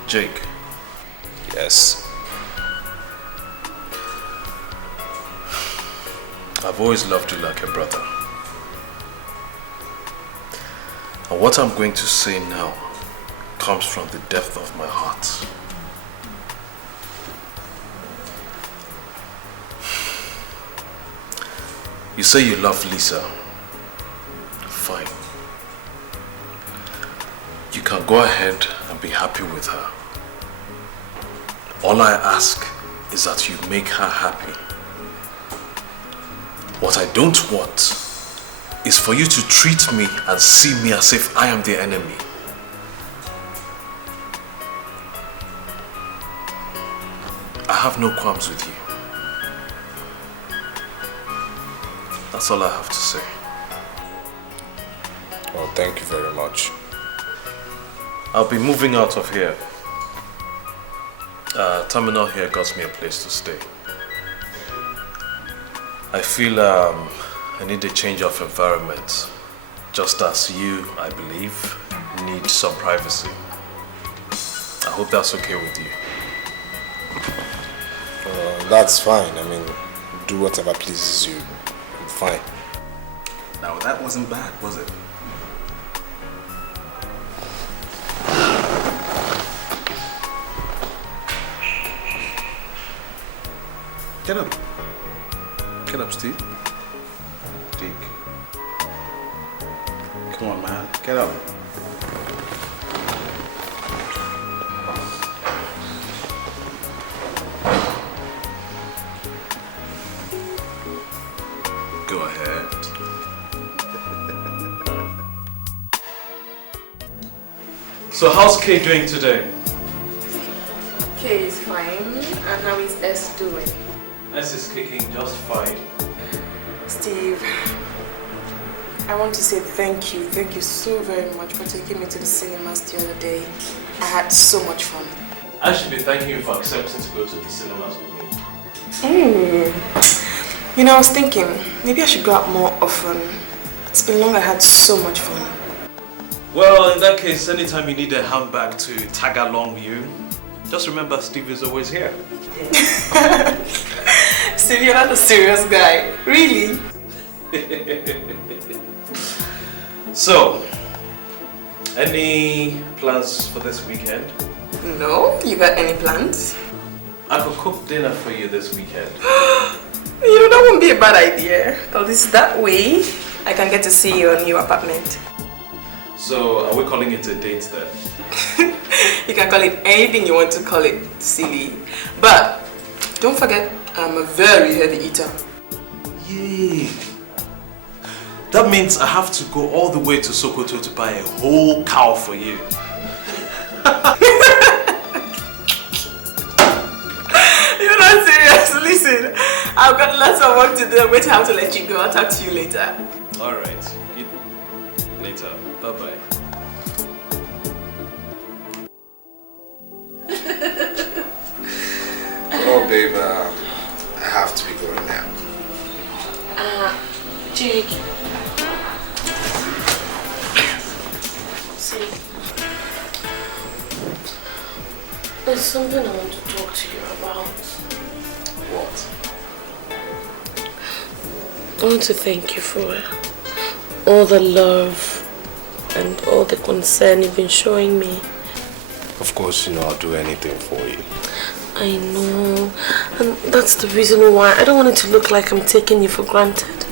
Jake. Yes. I've always loved you like a brother. And what I'm going to say now comes from the depth of my heart. You say you love Lisa. Fine. You can go ahead and be happy with her. All I ask is that you make her happy. What I don't want is for you to treat me and see me as if I am the enemy. I have no qualms with you. That's all I have to say. Well, thank you very much. I'll be moving out of here. Terminal here got me a place to stay. I feel I need a change of environment. Just as you, I believe, need some privacy. I hope that's okay with you. That's fine. I mean, do whatever pleases you. I'm fine. Now that wasn't bad, was it? Get up. Get up, Steve. Dick. Come on, man. Get up. Go ahead. So how's Kay doing today? Kay is fine. And how is S doing? S is kicking just fine. Steve, I want to say thank you. Thank you so very much for taking me to the cinemas the other day. I had so much fun. I should be thanking you for accepting to go to the cinemas with me. You know, I was thinking, maybe I should go out more often. It's been long, I had so much fun. Well, in that case, anytime you need a handbag to tag along you, just remember Steve is always here. Steve, you're not a serious guy. Really? So, any plans for this weekend? No? You got any plans? I could cook dinner for you this weekend. You know, that wouldn't be a bad idea. At least that way, I can get to see your new apartment. So, are we calling it a date then? You can call it anything you want to call it, silly. But, don't forget, I'm a very heavy eater. Yay! That means I have to go all the way to Sokoto to buy a whole cow for you. You're not serious. Listen, I've got lots of work to do. I'm going to have to let you go. I'll talk to you later. Alright. Later. Bye-bye. Oh, babe, I have to be going now. Jake. See, there's something I want to talk to you about. What? I want to thank you for all the love and all the concern you've been showing me. Of course, you know I'll do anything for you. I know, and that's the reason why I don't want it to look like I'm taking you for granted.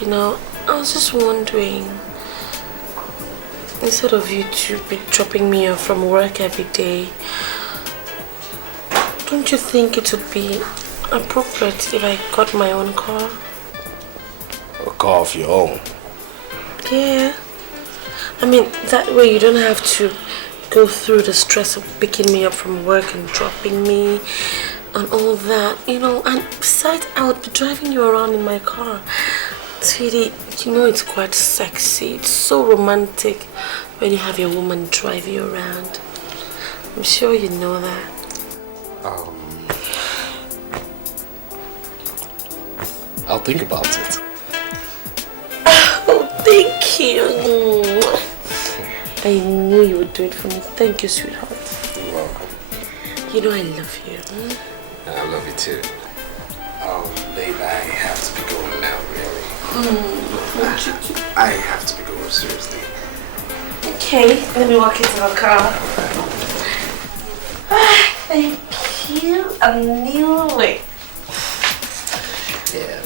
You know, I was just wondering, instead of you to be dropping me off from work every day, don't you think it would be appropriate if I got my own car? A car of your own? Yeah. I mean, that way you don't have to go through the stress of picking me up from work and dropping me and all that, you know. And besides, I would be driving you around in my car. Sweetie, you know it's quite sexy. It's so romantic when you have your woman drive you around. I'm sure you know that. I'll think about it. Oh, thank you. I knew you would do it for me. Thank you, sweetheart. You're welcome. You know I love you. I love you too. Babe, I have to be going now, really. I have to be going, seriously. Okay, let me walk into the car. Thank you. I knew it. Yeah.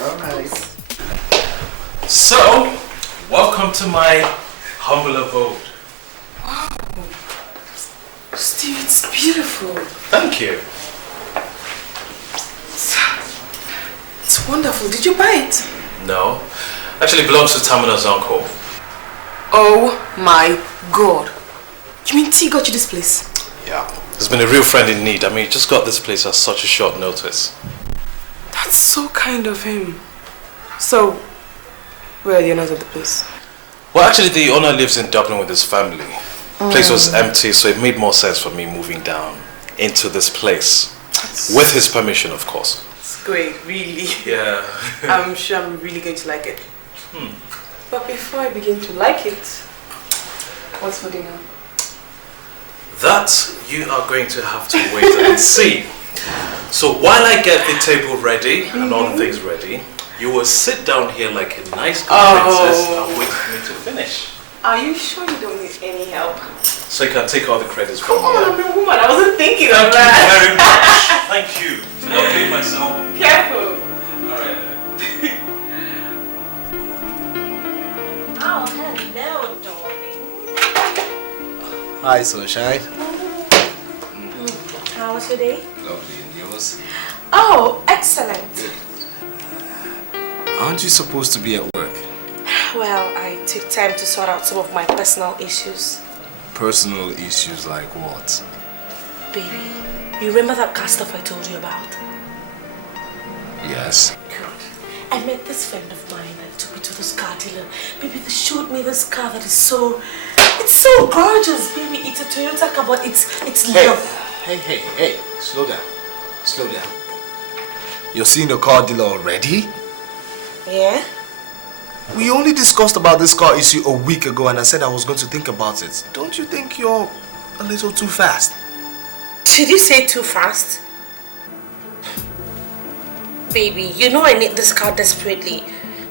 Oh, nice. So, welcome to my humble abode. Wow. Steve, it's beautiful. Thank you. It's wonderful. Did you buy it? No. Actually belongs to Tamina's uncle. Oh my God. You mean T got you this place? Yeah. He's been a real friend in need. I mean, he just got this place at such a short notice. That's so kind of him. So, where are the owners of the place? Well, actually, the owner lives in Dublin with his family. The place was empty, so it made more sense for me moving down into this place. With his permission, of course. It's great, really. Yeah. I'm sure I'm really going to like it. But before I begin to like it, what's for dinner? That you are going to have to wait and see. So while I get the table ready and all the things ready, you will sit down here like a nice good princess and wait for me to finish. Are you sure you don't need any help? So you can take all the credits from me. Come on, I'm a woman. I wasn't thinking of that. Thank you very much. Thank you. I'll clean myself. Careful. All right then. Oh, hello, darling. Hi, sunshine. How was your day? Lovely, and yours? Oh, excellent. Aren't you supposed to be at work? Well, I took time to sort out some of my personal issues. Personal issues like what? Baby, you remember that car stuff I told you about? Yes. Good. I met this friend of mine that took me to this car dealer. Baby, they showed me this car that is so gorgeous, baby. It's a Toyota car, but it's love. Hey, slow down. Slow down. You're seeing the car dealer already? Yeah? We only discussed about this car issue a week ago and I said I was going to think about it. Don't you think you're a little too fast? Did you say too fast? Baby, you know I need this car desperately.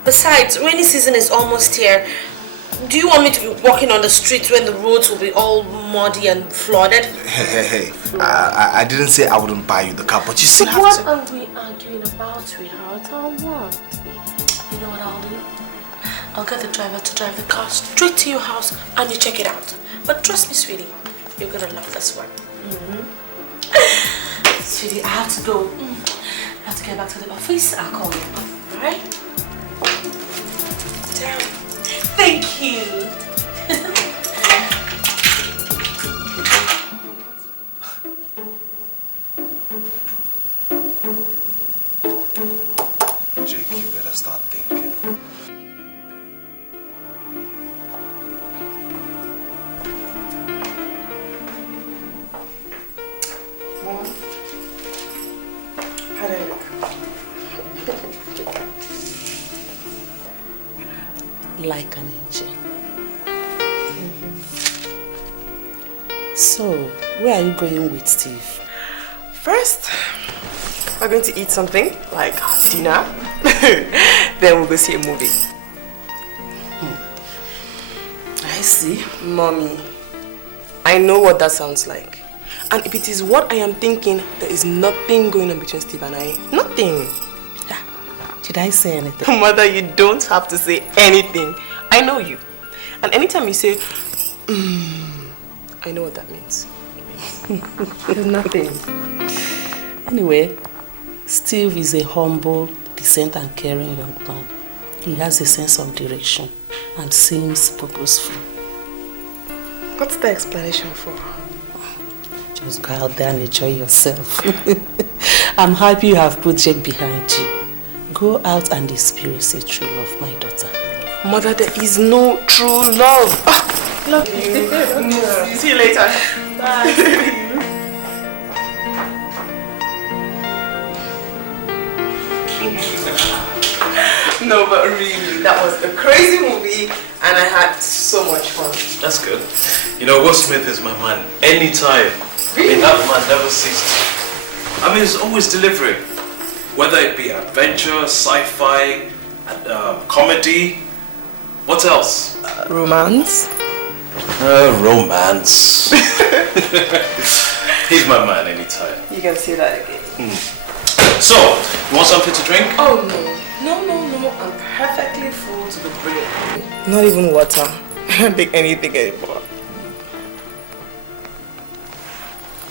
Besides, rainy season is almost here. Do you want me to be walking on the streets when the roads will be all muddy and flooded? Hey. I didn't say I wouldn't buy you the car, but you still have What to... are we arguing about, sweetheart? Or what? You know what I'll do? I'll get the driver to drive the car straight to your house and you check it out. But trust me, sweetie, you're gonna love this one. Sweetie, I have to go. I have to get back to the office. I'll call you. Alright? Damn. Thank you. Jake, you better start thinking. Mom, how do I look? Like an angel. So, where are you going with Steve? First, we're going to eat something, like dinner. Then we'll go see a movie. I see. Mommy, I know what that sounds like. And if it is what I am thinking, there is nothing going on between Steve and I. Nothing. Did I say anything? Mother, you don't have to say anything. I know you. And anytime you say, I know what that means. There's nothing. Anyway, Steve is a humble, decent and caring young man. He has a sense of direction and seems purposeful. What's the explanation for? Just go out there and enjoy yourself. I'm happy you have put Jake behind you. Go out and experience a true love, my daughter. Mother, there is no true love. Love you. See you later. Bye. No, but really, that was a crazy movie and I had so much fun. That's good. You know, Will Smith is my man anytime. Really? I mean, that man never ceased. I mean, he's always delivering. Whether it be adventure, sci-fi, comedy, what else? Romance. Romance. He's my man anytime. You can say that again. So, you want something to drink? Oh no. No. I'm perfectly full to the brim. Not even water. I don't take anything anymore.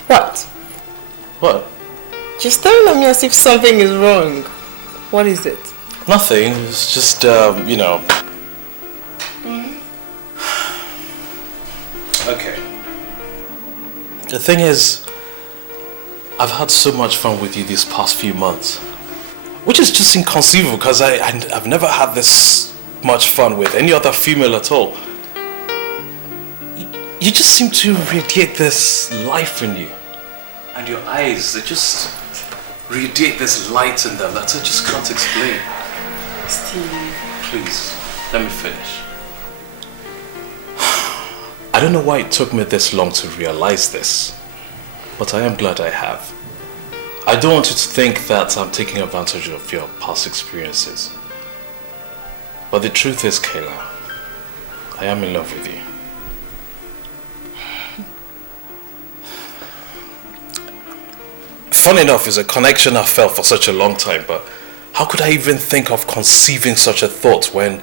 What? What? You're staring at me as if something is wrong. What is it? Nothing. It's just, you know. Okay. The thing is, I've had so much fun with you these past few months. Which is just inconceivable because I've never had this much fun with any other female at all. You just seem to radiate this life in you. And your eyes, they just radiate this light in them that I just can't explain. Steve. Please, let me finish. I don't know why it took me this long to realize this, but I am glad I have. I don't want you to think that I'm taking advantage of your past experiences. But the truth is, Kayla, I am in love with you. Funny enough, it's a connection I felt for such a long time, but how could I even think of conceiving such a thought when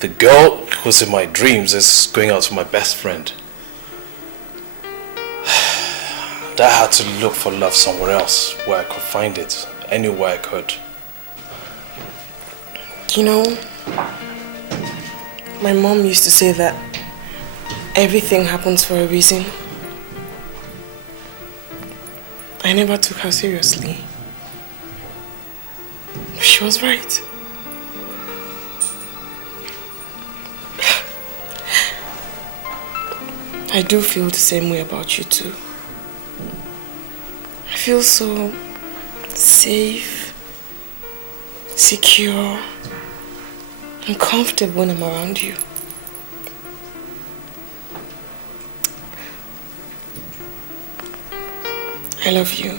the girl who's in my dreams is going out with my best friend? I had to look for love somewhere else where I could find it, anywhere I could. You know, my mom used to say that everything happens for a reason. I never took her seriously. She was right. I do feel the same way about you too. I feel so safe, secure, and comfortable when I'm around you. I love you.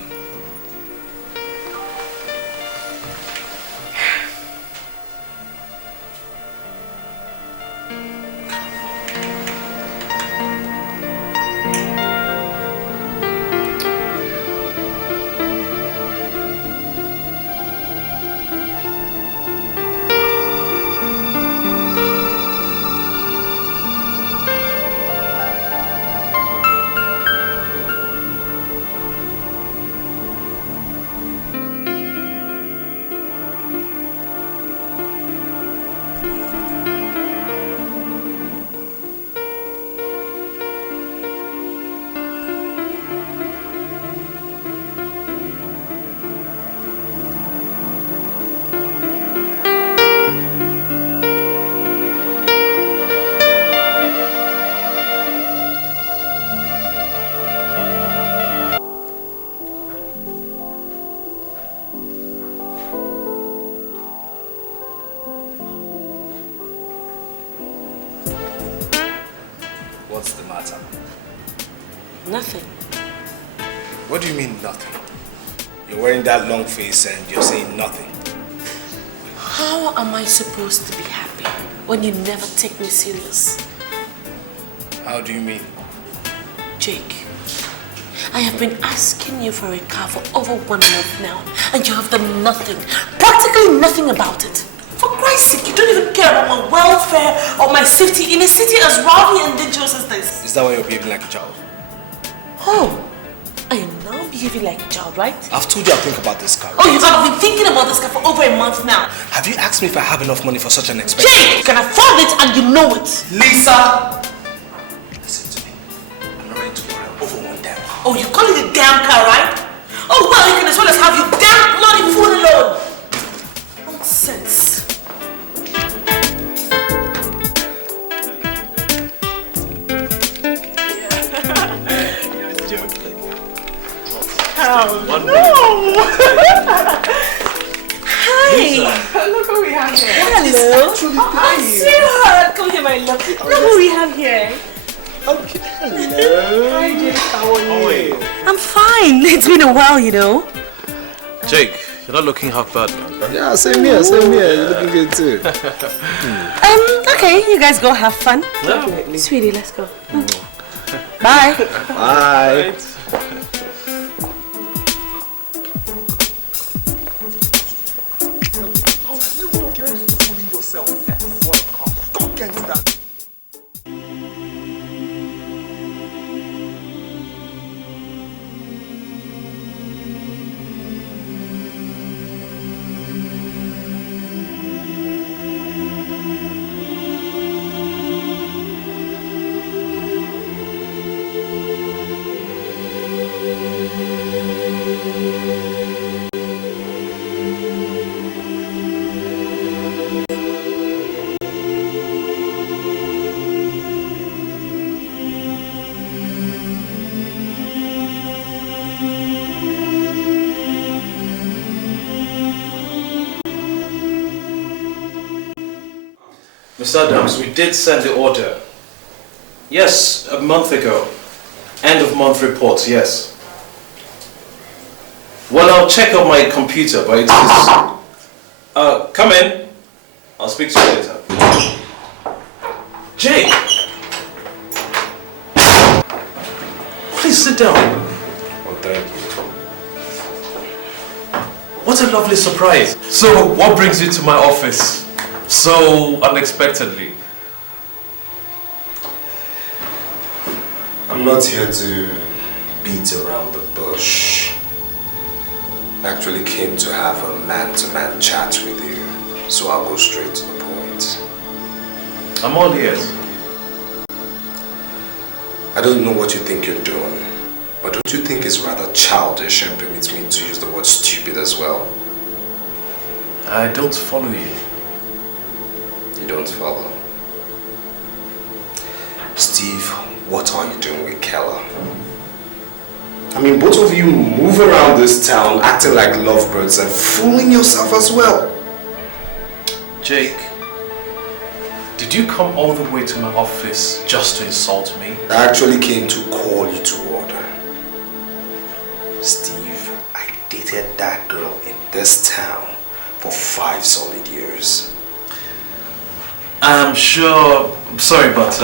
What's the matter? Nothing. What do you mean nothing? You're wearing that long face and you're saying nothing. How am I supposed to be happy when you never take me serious? How do you mean? Jake, I have been asking you for a car for over 1 month now, and you have done nothing, practically nothing about it. For Christ's sake, you don't even care about my welfare or my safety in a city as rowdy and dangerous as this. Is that why you're behaving like a child? Oh, I am now behaving like a child, right? I've told you I think about this car. Oh, you have been thinking about this car for over a month now. Have you asked me if I have enough money for such an expensive? Jake, you can afford it and you know it. Lisa! Listen to me. I'm not ready to worry over one damn car. Oh, you call it a damn car, right? Oh, well, you can as well as have your damn bloody food alone. Nonsense. Oh, no! Hi! Look who we have here. Hello. Oh, sweetheart. Come here, my love. Look who we have here. Okay. Hello. Hi, Jake. How are you? I'm fine. It's been a while, you know. Jake, you're not looking half bad, man. Yeah, same here, same here. You're looking good too. Okay, you guys go have fun. Definitely. Sweetie, let's go. Bye. Bye. Mr. Adams, we did send the order. Yes, a month ago. End of month reports, yes. Well, I'll check on my computer, but it is... come in. I'll speak to you later. Jake! Please sit down. Oh, thank you. What a lovely surprise. So, what brings you to my office so unexpectedly? I'm not here to beat around the bush. I actually came to have a man-to-man chat with you, so I'll go straight to the point. I'm all ears. I don't know what you think you're doing, but don't you think it's rather childish and permits me to use the word stupid as well? I don't follow you. You don't follow? Steve, what are you doing with Keller? I mean, both of you move around this town acting like lovebirds and fooling yourself as well. Jake, did you come all the way to my office just to insult me? I actually came to call you to order. Steve, I dated that girl in this town for 5 solid years. I'm sure... sorry, but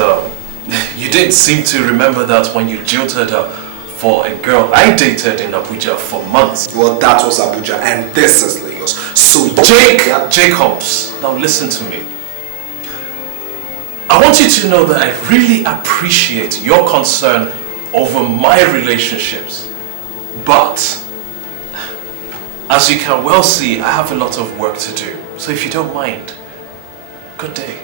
you didn't seem to remember that when you jilted her for a girl I dated in Abuja for months. Well, that was Abuja and this is Lagos. So Jacobs, now listen to me. I want you to know that I really appreciate your concern over my relationships. But, as you can well see, I have a lot of work to do. So if you don't mind, good day.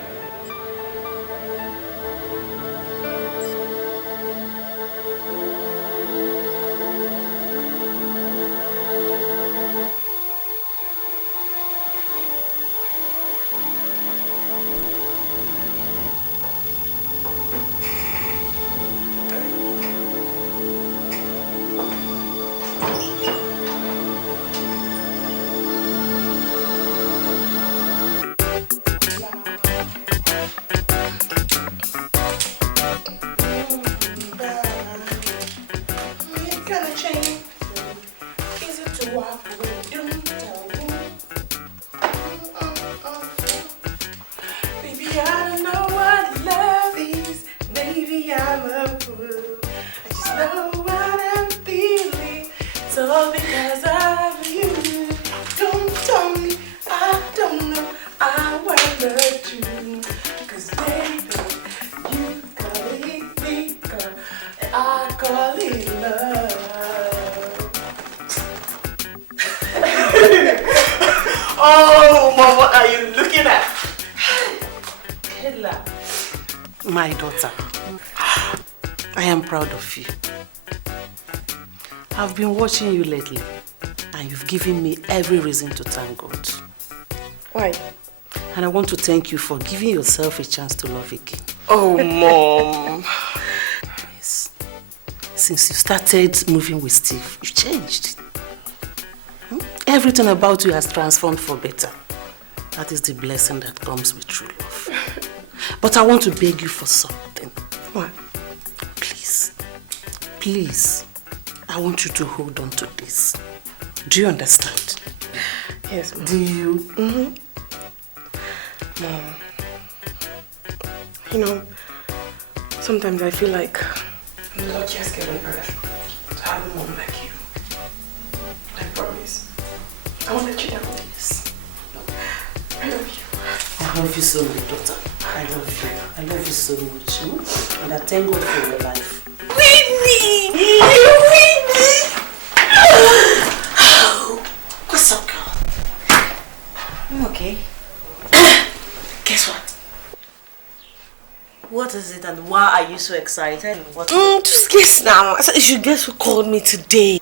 Oh, Mom, what are you looking at? My daughter, I am proud of you. I've been watching you lately, and you've given me every reason to thank God. Why? And I want to thank you for giving yourself a chance to love again. Oh, Mom. Yes. Since you started moving with Steve, you changed. Everything about you has transformed for better. That is the blessing that comes with true love. But I want to beg you for something. What? Please. Please. I want you to hold on to this. Do you understand? Yes, Mom. Do you? Mm-hmm. Mom. You know, sometimes I feel like I'm the luckiest girl on earth to have a mom like you. I promise. I won't let you down. Yes. I love you. I love you so much, daughter. I love you. I love you so much. And I thank God for your life. Whitney! What's up, girl? I'm okay. Guess what? What is it and why are you so excited? What? Just guess now. I said you should guess who called me today.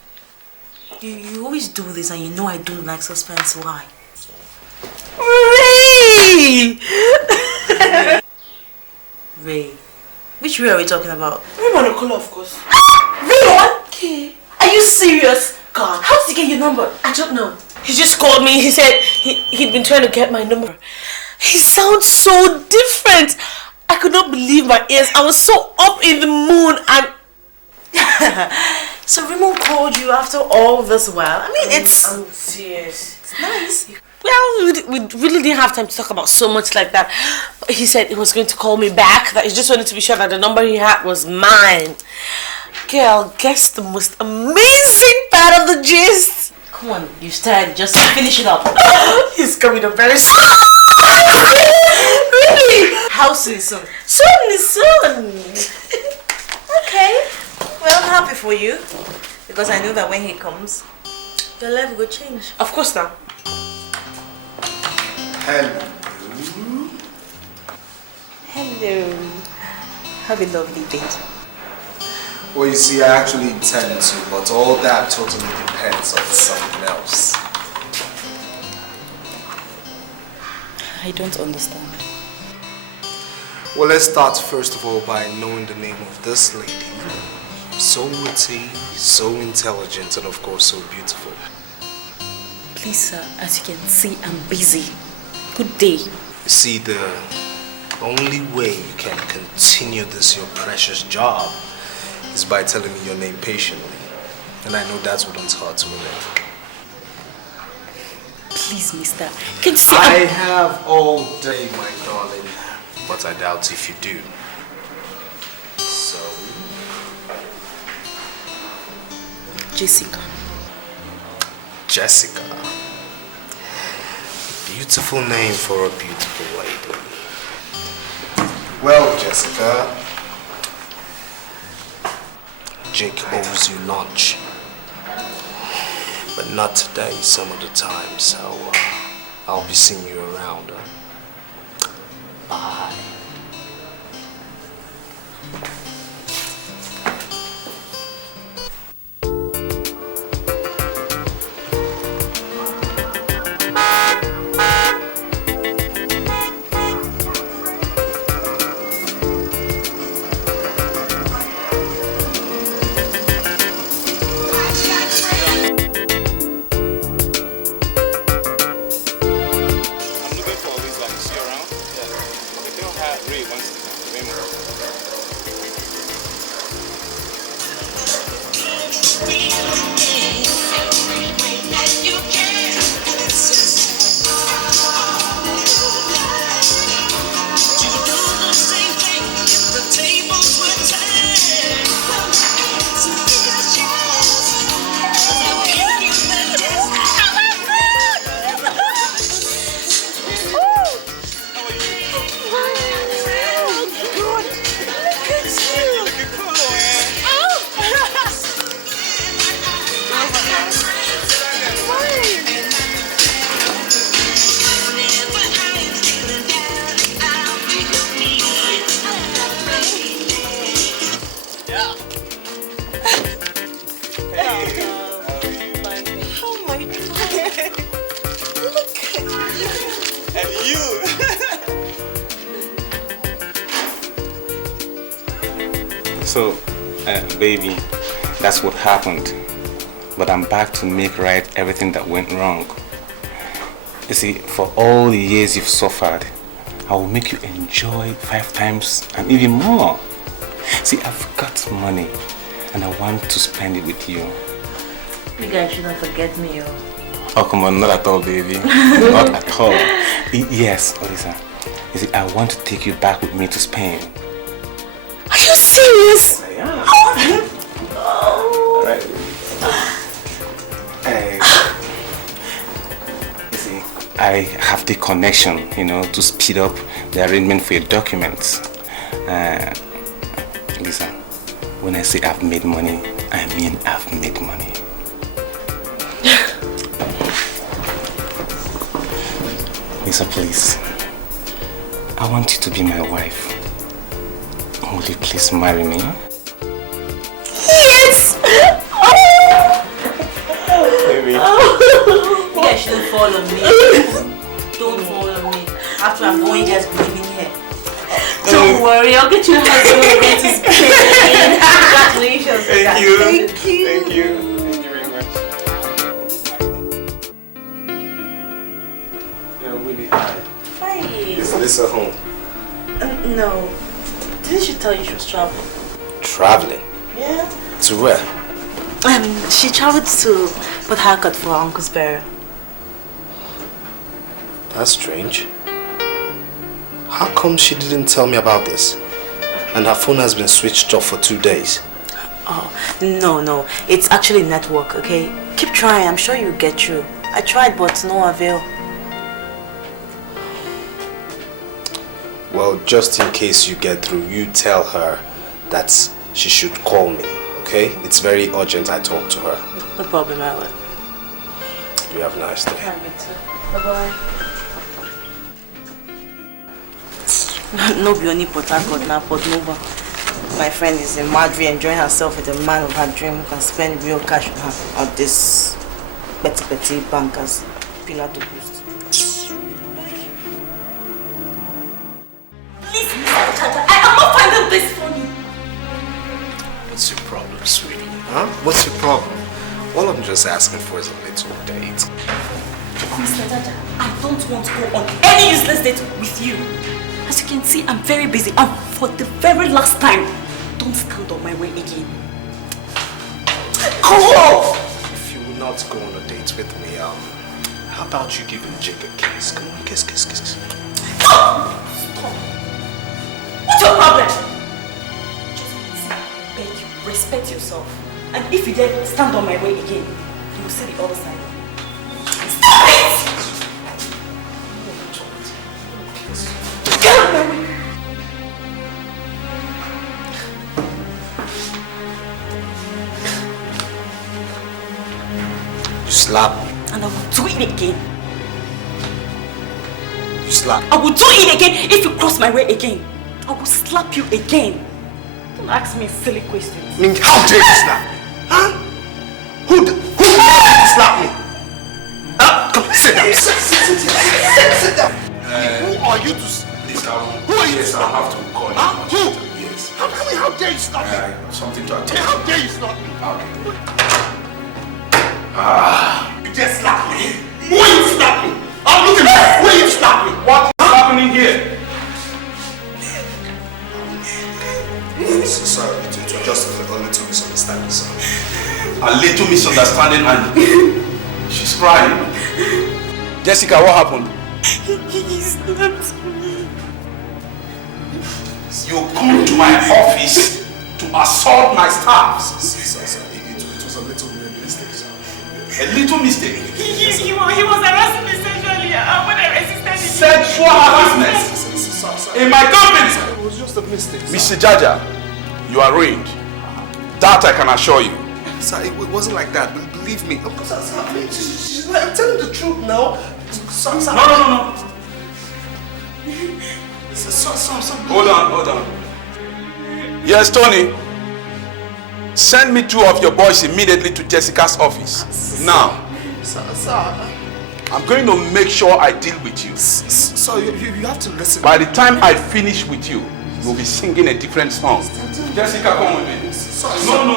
You always do this and you know I don't like suspense. Why? Ray! Ray. Which Ray are we talking about? Ray Monocola, of course. Ray? Okay. Are you serious? God, how did he get your number? I don't know. He just called me. He said he'd been trying to get my number. He sounds so different. I could not believe my ears. I was so up in the moon and... So Raymond called you after all this while? I mean, I'm serious. It's nice. Well, we really didn't have time to talk about so much like that. But he said he was going to call me back, that he just wanted to be sure that the number he had was mine. Girl, guess the most amazing part of the gist. Come on, you started. Just finish it up. He's coming up very soon. Really? How soon? Soon. Okay. Well, I'm happy for you. Because I know that when he comes, your life will change. Of course now. Hello. Hello. Have a lovely day. Well, you see, I actually intend to, but all that totally depends on something else. I don't understand. Well, let's start first of all by knowing the name of this lady. So witty, so intelligent, and of course so beautiful. Please, sir, as you can see, I'm busy. Good day. You see, the only way you can continue this your precious job is by telling me your name patiently. And I know that's what it's hard to remember. Please, mister. Can you see? I have all day, my darling. But I doubt if you do. So... Jessica. Jessica. Beautiful name for a beautiful lady. Well, Jessica, Jake owes you lunch. But not today, some other time, so I'll be seeing you around. Bye. So, baby, that's what happened. But I'm back to make right everything that went wrong. You see, for all the years you've suffered, I will make you enjoy 5 times and even more. See, I've got money and I want to spend it with you. You guys shouldn't forget me. Oh, come on, not at all, baby. Not at all. Yes, Olisa. You see, I want to take you back with me to Spain. Are you serious? I am. Oh. Right. You see, I have the connection, to speed up the arrangement for your documents. Lisa, when I say I've made money, I mean I've made money. Lisa, please. I want you to be my wife. Will you please marry me? Yes! Baby. You guys shouldn't follow me. Don't follow me. After I'm going, you guys will be living here. Don't worry, I'll get you a husband when we get to Spain. Congratulations. Thank you. Thank you. Thank you. Thank you very much. You're really high. Hi. Is Lisa home? No. Didn't she tell you she was traveling? Traveling? Yeah. To where? She traveled to Port Harcourt for her uncle's burial. That's strange. How come she didn't tell me about this? And her phone has been switched off for 2 days. Oh, no. It's actually network, okay? Keep trying. I'm sure you'll get through. I tried, but no avail. Well, just in case you get through, you tell her that she should call me, okay? It's very urgent I talk to her. No problem, I will. You have a nice day. Bye-bye. No be only Port Harcourt now, Port Nova. My friend is in Madrid enjoying herself with a man of her dream who can spend real cash on her at this petty bankers pillar to boost. Please, Mr. Chacha, I am not finding this funny. What's your problem, sweetie? Huh? What's your problem? All I'm just asking for is a little date. Mr. Chacha, I don't want to go on any useless date with you. As you can see, I'm very busy, and for the very last time, don't stand on my way again. Go off! If you will not go on a date with me, how about you giving Jake a kiss? Come on, kiss. Stop! What's your problem? Just beg you, respect yourself. And if you dare stand on my way again, you will see the other side. Stop it! Get out of my way! You slap me. And I will do it again. You slap. I will do it again if you cross my way again. I will slap you again. Don't ask me silly questions. I mean, how dare you slap me? Huh? Who dare you slap me? Come on, sit down. Sit down. Who are you to... Who are you to slap? I have to call you. Who? Yes. How dare you slap me? Something to attend. How dare you slap me? You just slap me. Who are you to slap me? Look at me. Who are you to slap me? What is happening here? Sorry, it was just a little misunderstanding, sir. A little misunderstanding and she's crying. Jessica, what happened? He slapped me. You come to my office to assault my staff. Sir, it was a little mistake, sir. A little mistake? He was harassing me sexually when I resisted him. Sexual harassment? In my company? It was just a mistake, sir. Mr. Jaja, you are ruined. That I can assure you. Sir, it wasn't like that. Believe me. I'm telling the truth now. Sir. No. Sir. Hold on. Yes, Tony. Send me 2 of your boys immediately to Jessica's office. Now. Sir. I'm going to make sure I deal with you. Sir, you have to listen. By the time I finish with you, you'll be singing a different song. Jessica, come with me. Sir, No.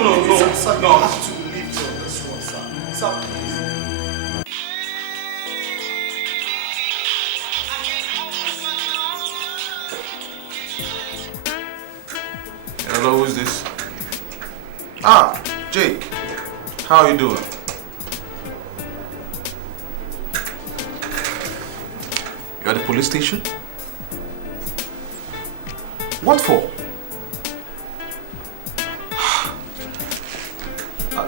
Sir, you have to leave me on this one, sir. Sir, please. Hello, who's this? Jake. How are you doing? You're at the police station? What for?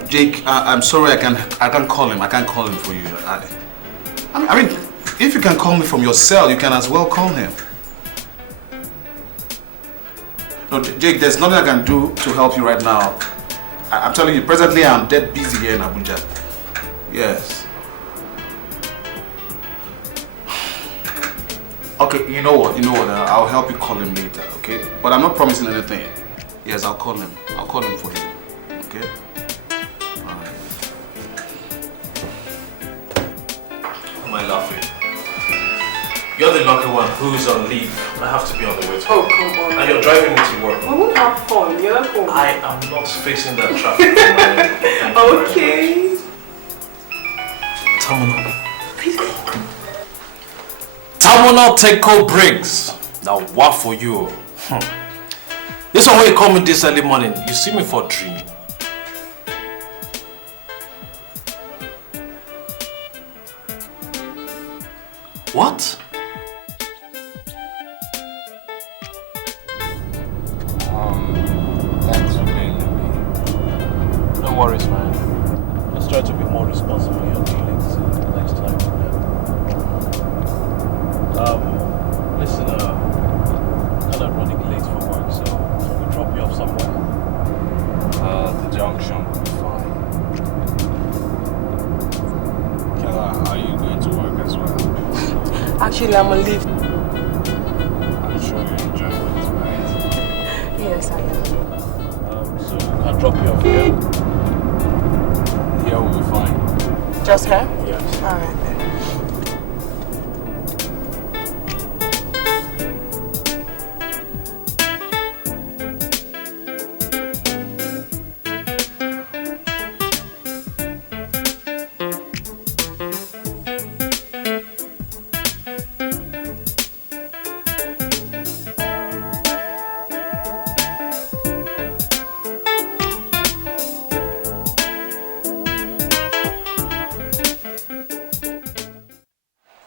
Jake, I'm sorry, I can't call him. I can't call him for you. I mean, if you can call me from your cell, you can as well call him. No, Jake, there's nothing I can do to help you right now. I'm telling you, presently I'm dead busy here in Abuja. Yes. Okay, you know what? I'll help you call him later, okay? But I'm not promising anything. Yes, I'll call him. I'll call him for you, okay? Alright. Am I laughing? You're the lucky one who's on leave. I have to be on the way to work. Oh, come on. And you're driving me to work. We won't have fun. You're not home. I am not facing that traffic. Okay. Tamuna. I will not take cold breaks. Now what for you? This one when you call me this early morning, you see me for dreaming. What? Thanks for bailing me. No worries, man. Just try to be more responsible in your dealings next time. Listen, kind of running late for work, so we'll drop you off somewhere. The junction. Fine. Kella, are you going to work as well? Actually, I'm on leave. I'm sure you're enjoying it tonight. Yes, I am. So we can drop you off here. Here will be fine. Just her? Yes. Alright then.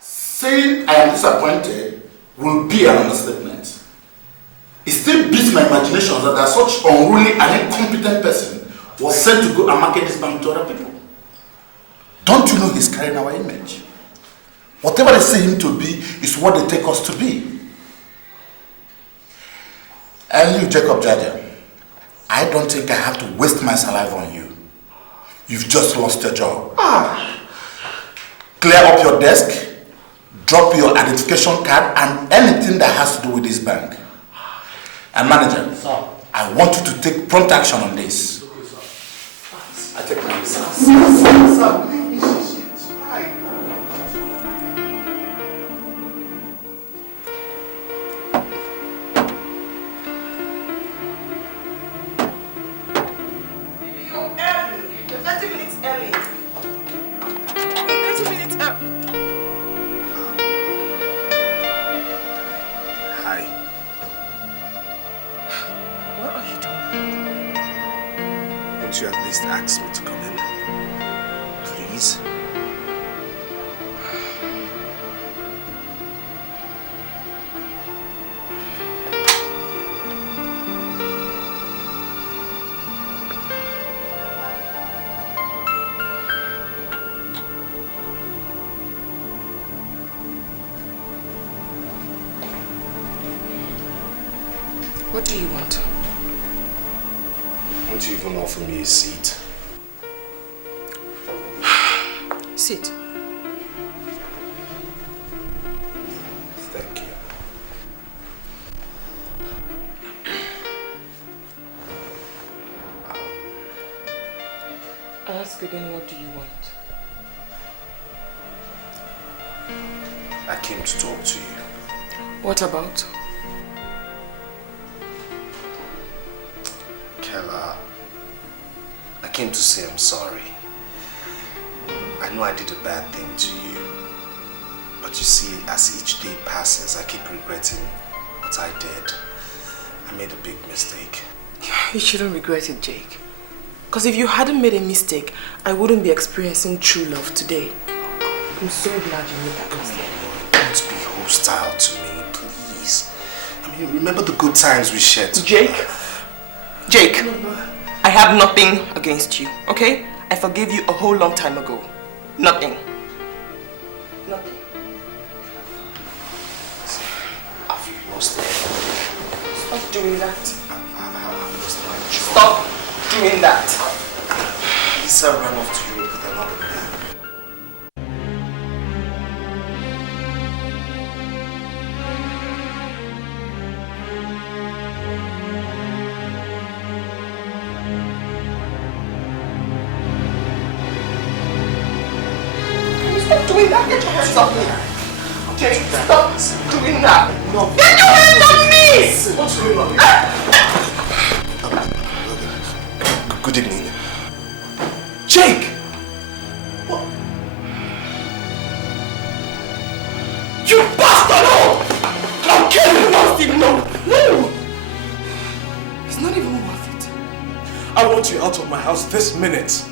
Saying I am disappointed will be an understatement. It still beats my imagination that such unruly and incompetent person was sent to go and market this bank to other people. Don't you know he's carrying our image? Whatever they say him to be is what they take us to be. And you, Jacob Jaja, I don't think I have to waste my saliva on you. You've just lost your job. Clear up your desk, drop your identification card and anything that has to do with this bank. And manager, sir, I want you to take prompt action on this. Okay, sir. I take my leave. Sir, You at least ask me to come in, please? What do you want? Won't you even offer me a seat? Sit. Thank you. Ask again, what do you want? I came to talk to you. What about? Kella, I came to say I'm sorry. I know I did a bad thing to you. But you see, as each day passes, I keep regretting what I did. I made a big mistake. You shouldn't regret it, Jake. Because if you hadn't made a mistake, I wouldn't be experiencing true love today. I'm so glad you made that mistake. Don't be hostile to me, please. I mean, remember the good times we shared together. Jake, I have nothing against you, okay? I forgave you a whole long time ago. Nothing. Nothing. I've lost it. Stop doing that. I've lost my job. Stop doing that. Lisa ran off to Europe with another man. Stop doing that. Get your hands off me. Jake, stop doing that. No. Get your hands off me! What's going on here? Good evening. Jake! What? You bastard! I want you out of my house this minute.